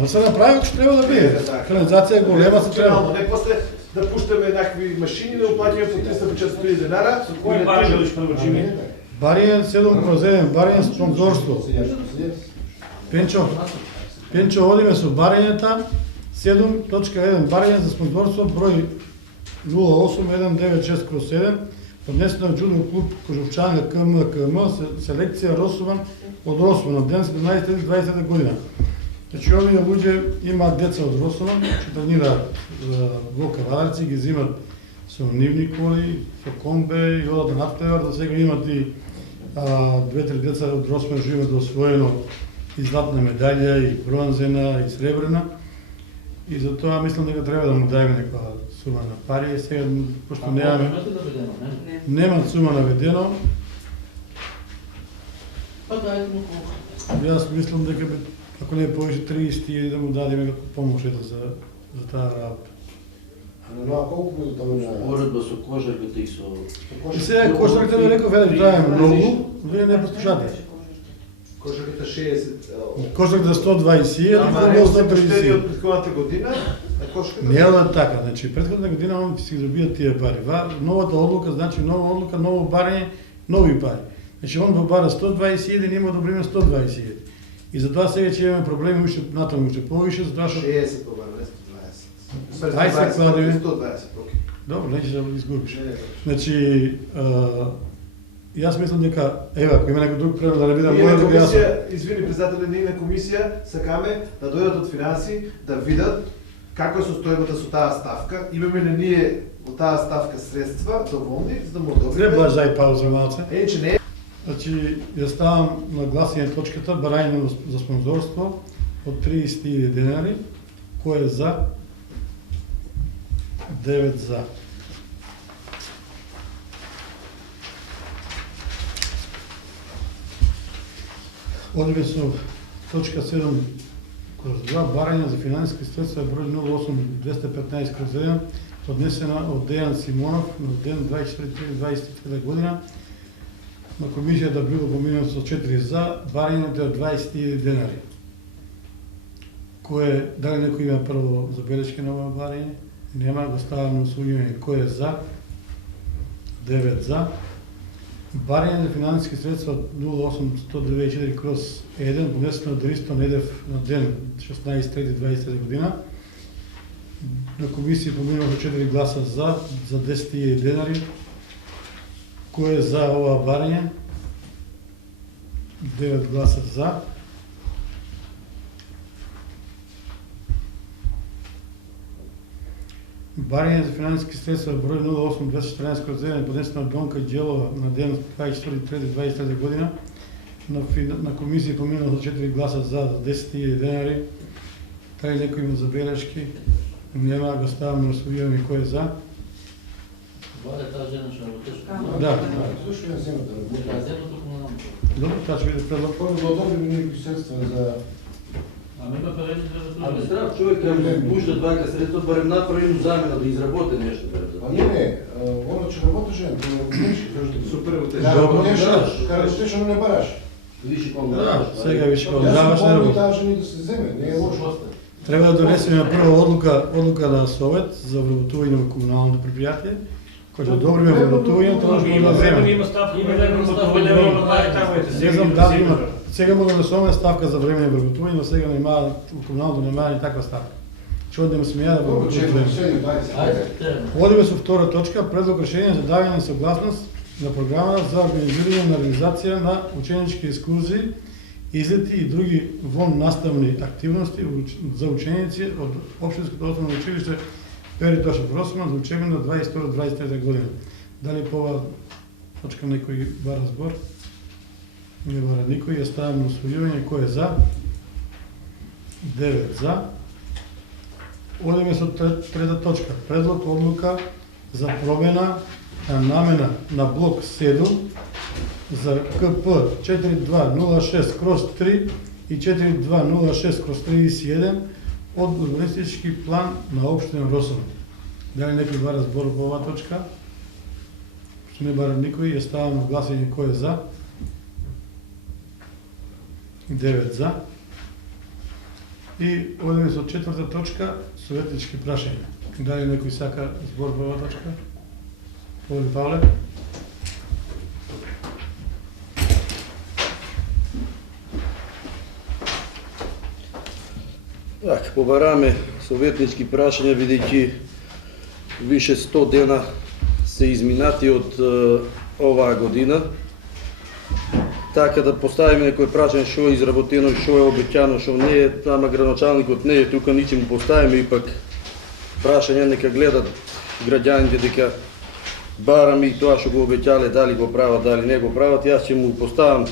Да се направи како што треба да биде. Канализација голема се треба. Финално, не после да пуштаме някакви машини, да оплатиме по 300-400 денара. Кој пара желиш прво Джими? Бариња 7/1, бариња спонзорство. Пенчо, одиме со барињата 7.1 бариња за спонзорство број 08196/7 поднесено од џудо клуб Кожовчанга КМ селекција Росуван од Росуван на ден 17-20 година. Значи овие луѓе имаат деца од Росуван, што тренираат во кавадарци, ги земат со нивни коли, со комбе и одат на надпревар, за сега имат и 2-3 деца од Росуван што имат освоено и златна медалја, и бронзена, и сребрена. И затоа мислам дека треба да му дајме некоја сума на пари. Сега, пошто немаме, нема сума наведено, Па дај му колку. јас мислам дека ако не е повеќе 30 да му дадеме како помош ето за таа работа. Но колку го тоа на... Уредба со кожарката и со... И сега кошарката ми реков, еве, тоа е многу, вие не послушате. Кошарката 60... Кошарката 121, Ама тоа не било се поштени 130. од претходната година, а кошарката... Не е така, значи претходна година он си добијат тие пари. Новата одлука значи нова одлука, ново барање, нови пари. Значи он го бара 121, има одобрено 121. И затоа сега ќе имаме проблеми уште натаму уште повише, затоа што 60 побара, не 120. 20 кладеме. 120, окей. добро, неќе да го изгубиш. Не, не, Значи, јас мислам дека ева, ако има некој друг предлог да не биде Ние моја на дека јас комисија, извини председателе, ние на комисија сакаме да дојдат од финанси, да видат каква е состојбата со таа ставка, имаме ли ние од таа ставка средства доволни, за да му не одобриме. блажај пауза малце. Че не е. Значи, ја ставам на гласање точката барање за спонзорство од 30.000 денари, кој е за 9 за. Одиме со точка 7/2 барање за финансиски средства број 08215/1 поднесена од Дејан Симонов на ден 24.23 година на комисијата било поминато со 4 за, барањето е 20.000 денари. Дали некој има прво забелешки на ова барање? Нема, го ставам на освојување. Кој е за? 9 за. Барање за финансиски средства 08194/1 поднесено од Ристо Недев на ден 16.3.20 година. На комисија поминато со 4 гласа за 10.000 денари. Кој е за ова барање? 9 гласа за. Барење за финансиски средства број 08-214/1 поднесена од Донка Ѓелова на ден 24.3.23 година на комисија поминала за 4 гласа за 10.000 денари. Дали некој има забелешки? Нема, го ставам на усвојување кој е за. Ваде таа жена што работеше. Да. Зошто ја земат да работи? Земното комунално. Добро, таа ќе биде предлог. Кога да одобри некои средства за... Ами па пари за Ами здрав човек кога му пуштат вака средства, барем направи замена да изработи нешто. Па не, оно че работеше, тоа нешто кажете. Супер во те. Добро. Кога работеш, но не бараш. Виши кон Да, сега више кога Јас даваш сум не помни работи. таа жени да се земе, не е лошо. Треба да донесеме на прва одлука на совет за вработување во комуналното предпријатие, кој ќе одобриме вработувањето, може да го земе. Има ставка, има вработување. Не знам дали има. Сега мога да насоме ставка за време вработување, но сега нема комуналното нема ни таква ставка. Ќе одиме сме ја да го Добро, че одобриме. седи, дајте. Одиме со втора точка, предлог решение за давање на согласност на програма за организирање на реализација на ученички екскурзии, излети и други вон наставни активности за ученици од Општинското основно училиште Пери Тошев Росман за учебна 22-23 година. Дали по оваа точка некој бара збор? Не бара никој, ја ставам на усвојување, кој е за? 9 за. Одиме со трета точка. Предлог одлука за промена на намена на блок 7 за КП 4206/3 и 4206/31 од урбанистички план на општина Росово. Дали некој бара збор по оваа точка? Што не бара никој, ја ставам на гласање кој е за. 9 за. И одиме со четврта точка, советнички прашања. Дали некој сака збор по оваа точка? Оли Павле? Так, побараме советнички прашања, бидејќи више 100 дена се изминати од оваа година. Така да поставиме некој прашање што е изработено и што е обеќано, што не е, ама градоначалникот не е тука, ниче му поставиме ипак прашање, нека гледат граѓаните дека бараме и тоа што го обеќале, дали го прават, дали не го прават. Јас ќе му поставам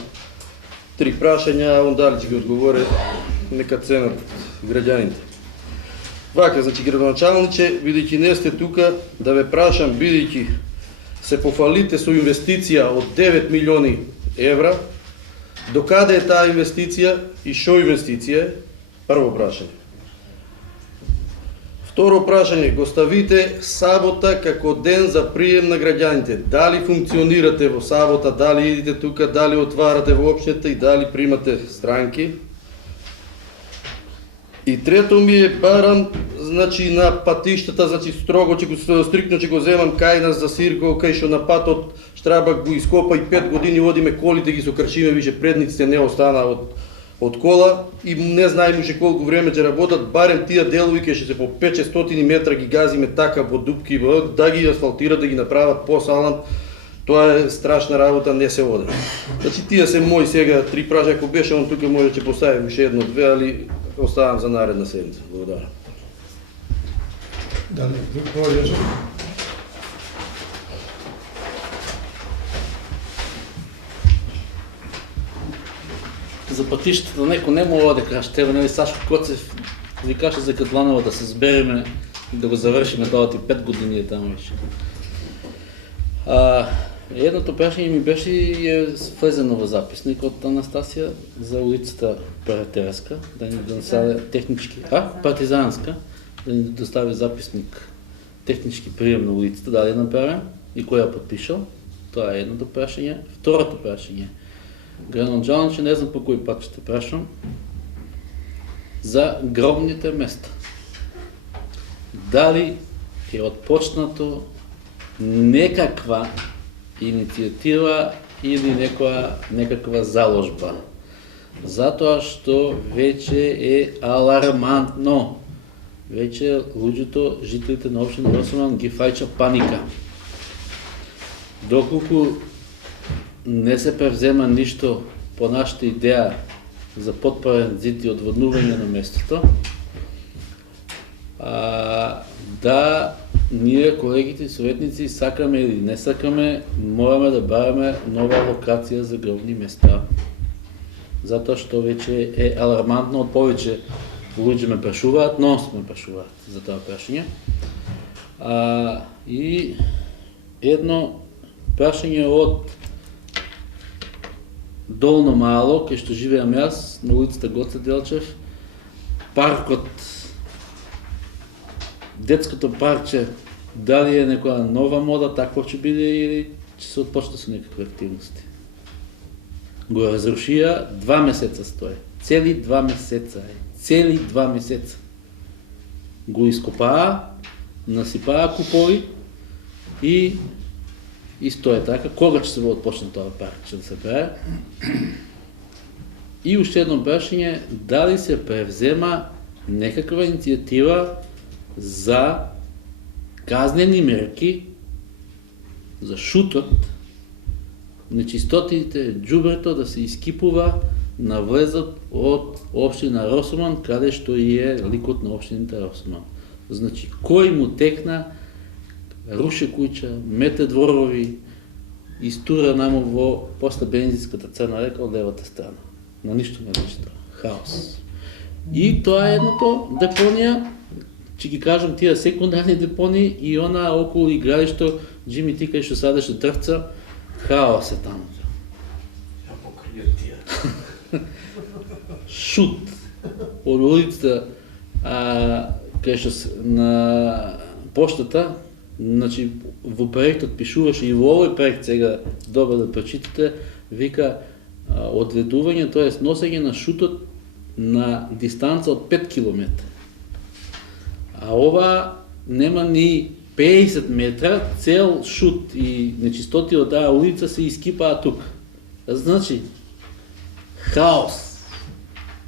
3 прашања, а он дали ќе ги одговоре, нека ценат граѓаните. Вака, значи градоначалниче, бидејќи не сте тука, да ве прашам, бидејќи се пофалите со инвестиција од 9 милиони евра, докаде е таа инвестиција и што инвестиција е? Прво прашање. Второ прашање, го ставите сабота како ден за прием на граѓаните. Дали функционирате во сабота, дали идите тука, дали отварате во општината и дали примате странки? И трето ми е барам, значи на патиштата, значи строго стрикно ќе го земам кај нас за Сирков, кај што на патот Штрабак го ископа и 5 години одиме колите ги сокршиме, више предниците не остана од кола и не знаеме уште колку време ќе работат, барем тие делови кај што се по 500 метра ги газиме така во дупки, да ги асфалтират, да ги направат посалан. Тоа е страшна работа, не се оде. Значи тие се мои сега 3 прашања, ако беше он тука може ќе поставим уште едно-две, али оставам за наредна седмица. Благодарам. Дали, друг повеќе? За пътищата некој не мога да каже, тебе нели Сашко Коцев ви каже за Кадланова да се збереме и да го завршиме, тоа ти 5 години е таму више. Едното прашање ми беше и е влезено во записник од Анастасија за улицата Паратерска, да ни достави технички, Партизанска, да ни достави записник технички прием на улицата, да ја направим и кој ја подпишал. Тоа е едното прашање. Второто прашање. Градоначалниче, не знам по кој пат ще прашам, за гробните места. Дали е отпочнато некаква иницијатива или некаква заложба? Затоа што веќе е алармантно. Веќе луѓето, жителите на општина Росоман ги фаќа паника. Доколку не се превзема ништо по нашата идеја за потпорен зид и одводнување на местото, да ние, колегите и съветници, сакаме или не сакаме, мораме да бараме нова локација за гробни места. Затоа што веќе е алармантно, од повеќе луѓе ме прашуваат, нон-стоп ме прашуваат за тоа прашање. И едно прашање од Долно Мало, кај што живеам јас, на улицата Гоце Делчев, паркот, детското парче, дали е некоја нова мода, такво ќе биде или ќе се отпочне со некакви активности. Го разрушија 2 месеца стои. Цели 2 месеца. Цели 2 месеца. Го ископаа, насипаа купови и стои така. Кога ќе се го отпочне тоа паркче да се прави? И уште едно прашање, дали се превзема некаква иницијатива за казнени мерки за шутот, нечистотите, џубрето да се искипува на влезот од општина Росомон, каде што и е ликот на општината Росомон. Значи, кој му текна, руше куќа, мете дворови, истура намо во после бензинската црна река од левата страна. На ништо не личи тоа. Хаос. И тоа е едното депонија, ќе ги кажам тие секундарни депонии и она околу игралишто Джими Ти кај што садеше дрвца, хаос е таму. Ја покријат тие. Шут од улицата кај што на поштата, значи во проектот пишуваше и во овој проект сега добро да прочитате, вика одведување, тоест носење на шутот на дистанца од 5 км. А ова нема ни 50 метра, цел шут и нечистоти од таа улица се искипаа тук. Значи, хаос.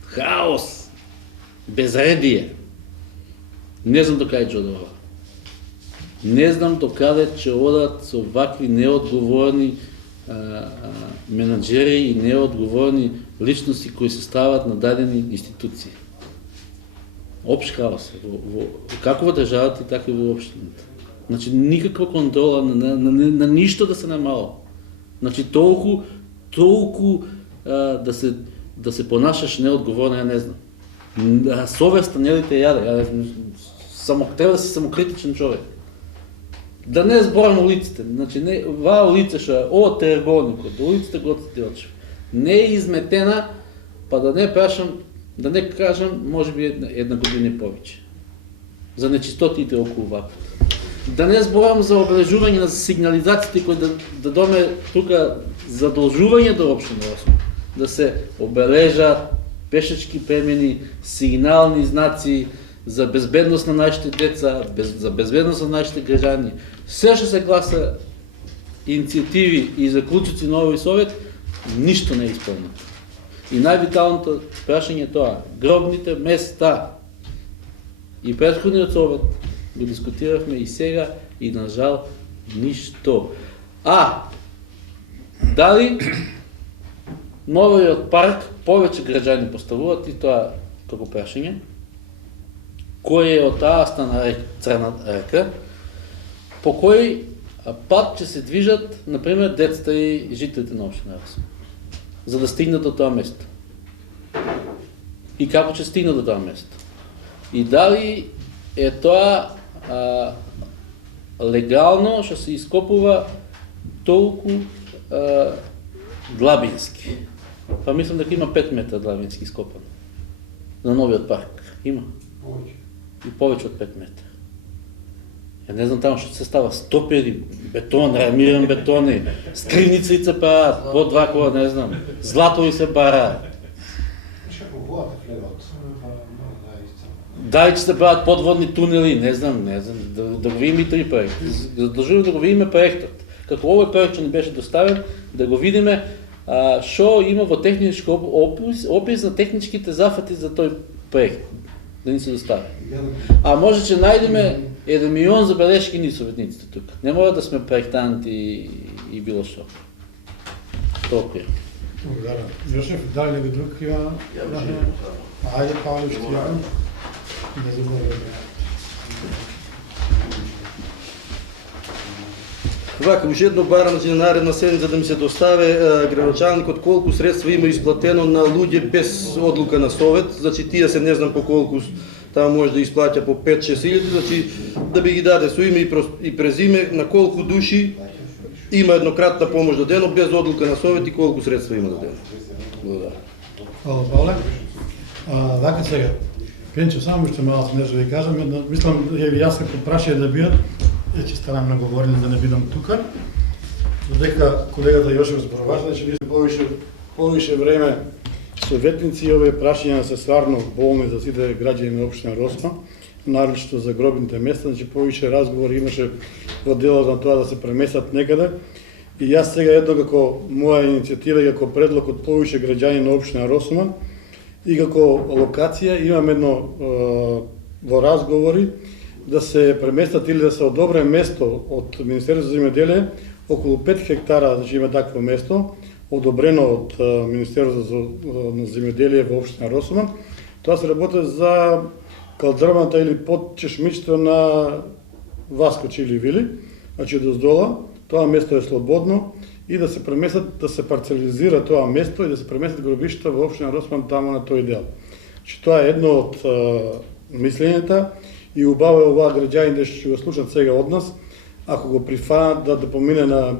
Хаос. Безредие. Не знам до кај ќе оди ова. Не знам до каде ќе одат со вакви неодговорни менаџери и неодговорни личности кои се стават на дадени институции. Општ хаос како во државата и така и во општината. Значи никаква контрола на ништо да се намало. Значи толку да се понашаш неодговорно, ја не знам. Совеста не ли те јаде, треба да си самокритичен човек. Да не зборам улиците, значи ваа улица што од Терболникот до улицата Гоце Делчев не е изметена, па да не прашам, да не кажам, може би една година и повеќе. За нечистотите околу ваквото. Да не зборам за обележување на сигнализациите кои да доме тука задолжување до општина Росомон. Да се обележат пешачки премени, сигнални знаци за безбедност на нашите деца, за безбедност на нашите граѓани. Се што се гласа иницијативи и заклучоци на овој совет, ништо не е исполнето. И највиталното прашање е тоа, гробните места. И претходниот совет го дискутиравме и сега, и на жал ништо. Дали новиот парк повеќе граѓани поставуваат, и тоа како прашање, кој е од таа црна река, по кој пат ќе се движат, например, децата и жителите на општина Росомон, за да стигнат до тоа место. И како ќе стигнат до тоа место. И дали е тоа легално што се ископува толку длабински. Па мислам дека има 5 метра длабински ископан. На новиот парк. Има. И повеќе од 5 метра. Ја не знам таму што се става, стопери, бетон, армиран бетони, скривници се прават, подвакова, не знам, златови се бараат. Дали ќе се прават подводни тунели, не знам, да го видиме и тој проект. Задолжуваме да го видиме проектот. Како овој проект што ни беше доставен, да го видиме што има во технички опис на техничките зафати за тој проект. Да ни се достави. А може ќе најдеме 1 милион забелешки ни советниците тука. Не мора да сме проектанти и било што. Толку е. Благодарам. Јошеф, дали ли друг има? Ајде, Павле, што ја. Не забораваме. Вака, уште едно барам на наредна седмица да ми се достави градоначалникот колку средства има исплатено на луѓе без одлука на совет, значи тие се не знам по колку, таа може да исплаќа по 5-6 илјади, значи да би ги даде со име и презиме на колку души има еднократна помош дадено без одлука на совет и колку средства има дадено. Благодарам. Hvala, Pavle. Вака сега, Пенчо, само ще малко нещо да ви кажам. Мислам, јас како прашаја да бијат, ќе старам на говорење да не бидам тука. Додека колегата Јошев зборуваше, значи ние повише време советници и овие прашања се стварно болни за сите граѓани на општина Росма, нарочито за гробните места, значи повише разговори имаше во делот на тоа да се преместат некаде. И јас сега едно како моја иницијатива и како предлог од повише граѓани на општина Росма и како локација имам едно во разговори да се преместат или да се одобре место од Министерството за земјоделие околу 5 хектара, значи има такво место, одобрено од Министерството за земјоделие во општина Росма. Тоа се работи за калдрмата или под чешмичето на Васко Чили-Вили, значи доздола. Тоа место е слободно и да се преместат, да се парцелизира тоа место и да се преместат гробишта во општина Росман таму на тој дел. Значи тоа е едно од мислењата и убаво е оваа граѓаните што ќе го слушат сега од нас, ако го прифанат да помине на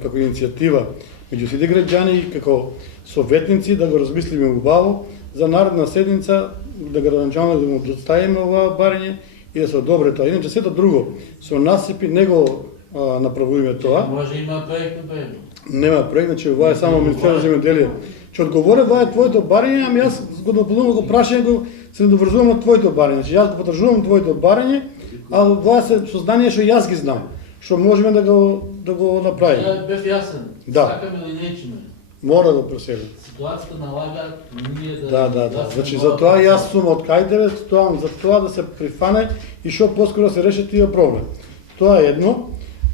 како иницијатива меѓу сите граѓани и како советници да го размислиме убаво за наредна седница да градоначалник да му доставиме оваа барање и да се одобре тоа. Иначе сето друго со насипи не го направуваме тоа. Може има проект на проект. Нема проект, значи ова е само Министерство за земјоделие. Ќе одговори, ова е твоето барање, ами јас го дополнувам го прашање го се недоврзувам на твоето барање. Значи јас го потражувам твоето барање, а ова се сознание што јас ги знам, што можеме да го направиме. Ја бев јасен. Да. Сакаме или нечеме. Мора да преселим. Ситуацијата налага ние Да. Значи за тоа јас сум од кај стоам за тоа да се прифане и што поскоро се реши тие проблем. Тоа е едно.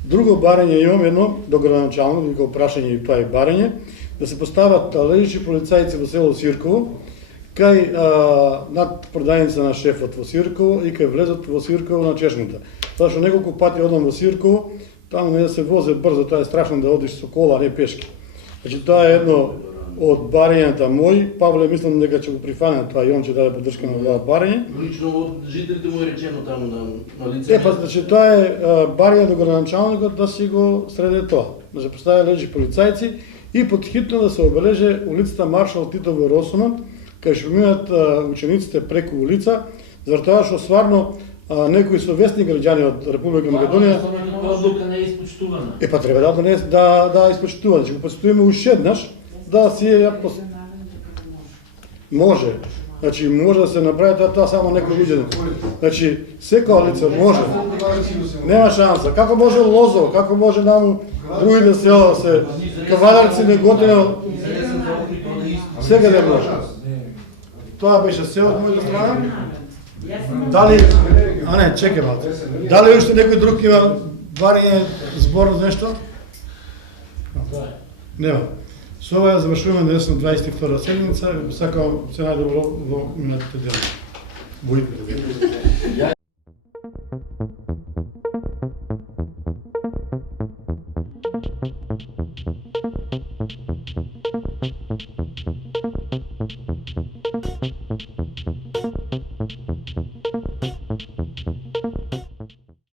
Друго барање имам едно до градоначалник, како прашање и тоа е барање, да се постават лежичи полицајци во село Сирково, кај над продајница на шефот во Сирково и кај влезат во Сирково на чешмата. Тоа што неколку пати одам во Сирково, таму не да се возе брзо, тоа е страшно да одиш со кола, а не пешки. Значи тоа е едно од барањата мои, Павле мислам дека ќе го прифане тоа и он ќе даде поддршка на оваа барање. Лично од жителите му е речено таму на лице. Значи тоа е барање до градоначалникот да си го среде тоа. Да се постави лежи полицајци и подхитно да се обележе улицата Маршал Тито во Росуман, кај што минат учениците преку улица, заради тоа што стварно некои совесни граѓани од Република Македонија одлука не е испочтувана. па треба да испочтува, значи го почтуваме уште еднаш да си може. Значи може да се направи тоа само некои луѓе. Значи секоја лице може. Нема шанса. Како може Лозово, како може наму другите села се Кавадарци не готино сега не може. Тоа беше се од моја страна. Дали не, чекај малку. Дали уште некој друг има барање збор за нешто? Нема. Со ова ја завршуваме денесно 22 седмица. Сакам се најдобро во минатите дена. Во идните дена.